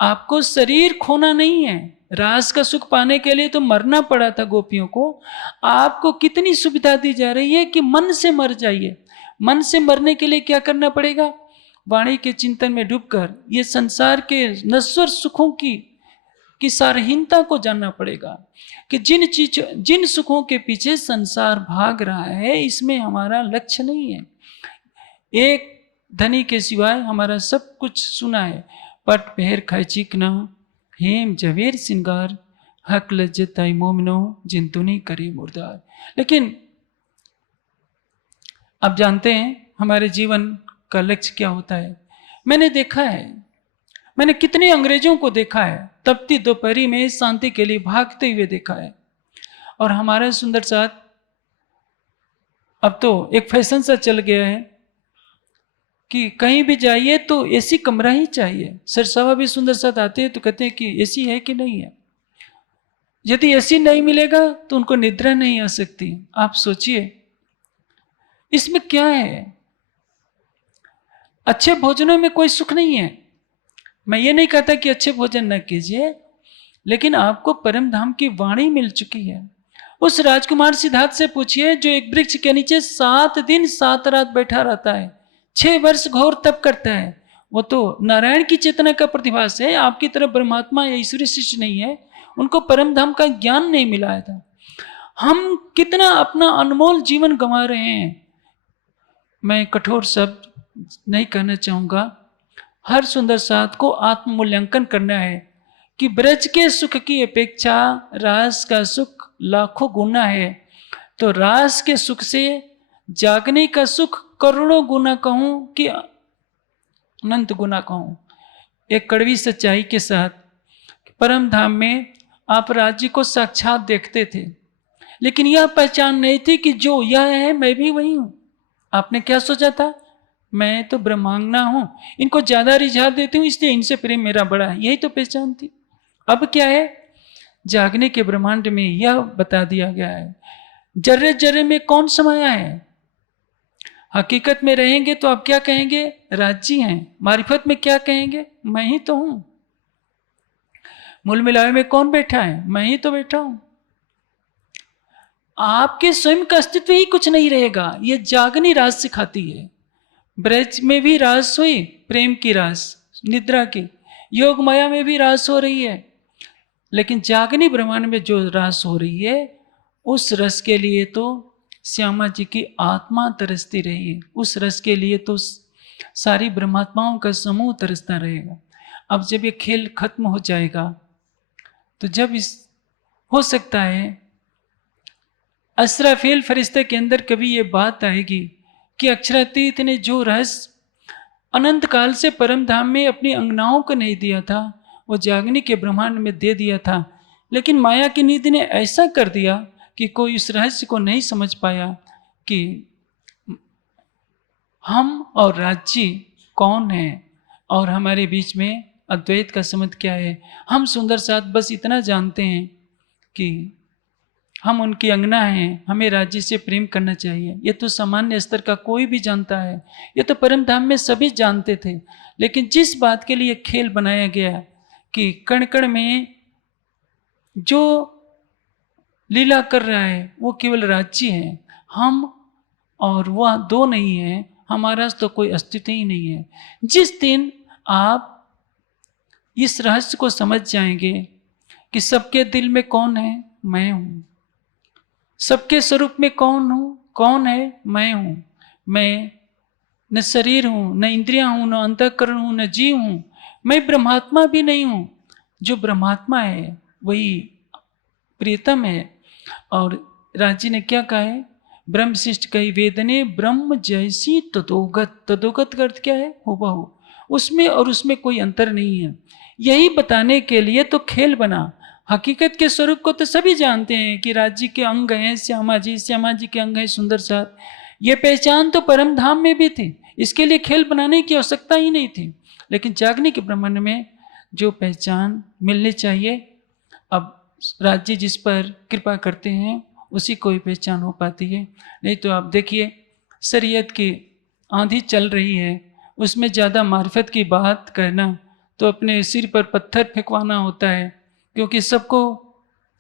आपको शरीर खोना नहीं है। रास का सुख पाने के लिए तो मरना पड़ा था गोपियों को। आपको कितनी सुविधा दी जा रही है कि मन से मर जाइए। मन से मरने के लिए क्या करना पड़ेगा? वाणी के चिंतन में डूबकर ये संसार के नश्वर सुखों की सारहीनता को जानना पड़ेगा कि जिन सुखों के पीछे संसार भाग रहा है, इसमें हमारा लक्ष्य नहीं है। एक धनी के सिवाय हमारा सब कुछ सुना है। पट पहर खाए चिकना, हेम जवेर सिंगार, हक लज्जत आई मोमिनो, जिंतुनी करे मुर्दार। लेकिन आप जानते हैं हमारे जीवन का लक्ष्य क्या होता है? मैंने देखा है, मैंने कितने अंग्रेजों को देखा है, तपती दोपहरी में शांति के लिए भागते हुए देखा है। और हमारा सुंदर साथ अब तो एक फैशन सा चल गया है कि कहीं भी जाइए तो एसी कमरा ही चाहिए। सरसावा भी सुंदर साथ आते हैं तो कहते हैं कि एसी है कि नहीं है। यदि एसी नहीं मिलेगा तो उनको निद्रा नहीं आ सकती। आप सोचिए इसमें क्या है। अच्छे भोजनों में कोई सुख नहीं है। मैं ये नहीं कहता कि अच्छे भोजन न कीजिए, लेकिन आपको परम धाम की वाणी मिल चुकी है। उस राजकुमार सिद्धार्थ से पूछिए जो एक वृक्ष के नीचे 7 दिन 7 रात बैठा रहता है, 6 वर्ष घोर तप करता है। वो तो नारायण की चेतना का प्रतिभास है, आपकी तरह परमात्मा या ईश्वरी शिष्य नहीं है। उनको परम धाम का ज्ञान नहीं मिला था। हम कितना अपना अनमोल जीवन गंवा रहे हैं। मैं कठोर शब्द नहीं कहना चाहूंगा। हर सुंदर साथ को आत्म मूल्यांकन करना है कि ब्रज के सुख की अपेक्षा रास का सुख लाखों गुना है। तो रास के सुख से जागने का सुख करोड़ों गुना कहूं कि अनंत गुना कहूं। एक कड़वी सच्चाई के साथ परम धाम में आप राज्य को साक्षात देखते थे, लेकिन यह पहचान नहीं थी कि जो यह है मैं भी वही हूं। आपने क्या सोचा था? मैं तो ब्रह्मांगना हूं, इनको ज्यादा रिझा देती हूं इसलिए इनसे प्रेम मेरा बड़ा है। यही तो पहचान थी। अब क्या है? जागने के ब्रह्मांड में यह बता दिया गया है जर्रे जर्रे में कौन समाया है। हकीकत में रहेंगे तो आप क्या कहेंगे? राज्य हैं। मारिफत में क्या कहेंगे? मैं ही तो हूं। मूल मिलावे में कौन बैठा है? मैं ही तो बैठा हूं। आपके स्वयं का अस्तित्व ही कुछ नहीं रहेगा। यह जागनी रास सिखाती है। ब्रज में भी रास हुई, प्रेम की रास, निद्रा की, योग माया में भी रास हो रही है, लेकिन जागनी ब्रह्मांड में जो रास हो रही है उस रस के लिए तो श्यामा जी की आत्मा तरसती रही है। उस रस के लिए तो सारी ब्रह्मात्माओं का समूह तरसता रहेगा। अब जब ये खेल खत्म हो जाएगा तो जब इस हो सकता है असराफील फरिश्ते के अंदर कभी ये बात आएगी कि अक्षरातीत ने जो रहस्य अनंत काल से परम धाम में अपनी अंगनाओं को नहीं दिया था वो जागनी के ब्रह्मांड में दे दिया था, लेकिन माया की नीति ने ऐसा कर दिया कि कोई इस रहस्य को नहीं समझ पाया कि हम और राज्य कौन है और हमारे बीच में अद्वैत का संबंध क्या है। हम सुंदर साथ बस इतना जानते हैं कि हम उनकी अंगना हैं, हमें राज्य से प्रेम करना चाहिए। ये तो सामान्य स्तर का कोई भी जानता है, ये तो परम धाम में सभी जानते थे। लेकिन जिस बात के लिए खेल बनाया गया कि कण कण में जो लीला कर रहा है वो केवल राज्य है, हम और वह दो नहीं है, हमारा तो कोई अस्तित्व ही नहीं है। जिस दिन आप इस रहस्य को समझ जाएंगे कि सबके दिल में कौन है? मैं हूं। सबके स्वरूप में कौन हूं? कौन है? मैं हूं। मैं न शरीर हूं, न इंद्रियां हूं, न अंतःकरण हूं, न जीव हूं। मैं ब्रह्मात्मा भी नहीं हूं। जो ब्रह्मात्मा है वही प्रियतम है। और राजी ने क्या कहा है? ब्रह्मशिष्ट कही वेदने ब्रह्म जैसी तदोगत। तदोगत का अर्थ क्या है? हुबहू। उसमें और उसमें कोई अंतर नहीं है। यही बताने के लिए तो खेल बना। हकीकत के स्वरूप को तो सभी जानते हैं कि राज्य के अंग हैं श्यामा जी, श्यामा जी के अंग हैं सुंदर साथ। ये पहचान तो परम धाम में भी थी, इसके लिए खेल बनाने की आवश्यकता ही नहीं थी। लेकिन जागने के ब्रह्मांड में जो पहचान मिलनी चाहिए, अब राज्य जिस पर कृपा करते हैं उसी को ही पहचान हो पाती है। नहीं तो आप देखिए शरीयत की आंधी चल रही है, उसमें ज़्यादा मार्फत की बात करना तो अपने सिर पर पत्थर फेंकवाना होता है, क्योंकि सबको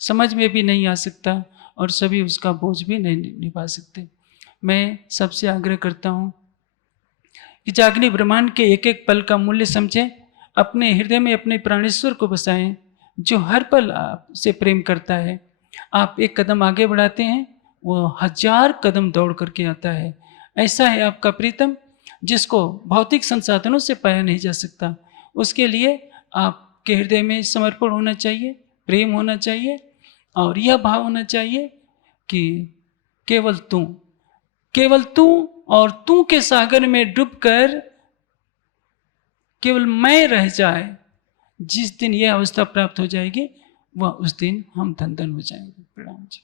समझ में भी नहीं आ सकता और सभी उसका बोझ भी नहीं निभा सकते। मैं सबसे आग्रह करता हूँ कि जागनी ब्रह्मांड के एक एक पल का मूल्य समझें, अपने हृदय में अपने प्राणेश्वर को बसाएं जो हर पल आपसे प्रेम करता है। आप एक कदम आगे बढ़ाते हैं, वो 1000 कदम दौड़ करके आता है। ऐसा है आपका प्रीतम जिसको भौतिक संसाधनों से पाया नहीं जा सकता। उसके लिए आपके हृदय में समर्पण होना चाहिए, प्रेम होना चाहिए और यह भाव होना चाहिए कि केवल तू और तू के सागर में डूबकर केवल मैं रह जाए। जिस दिन यह अवस्था प्राप्त हो जाएगी वह उस दिन हम धन धन हो जाएंगे। प्रणाम जी।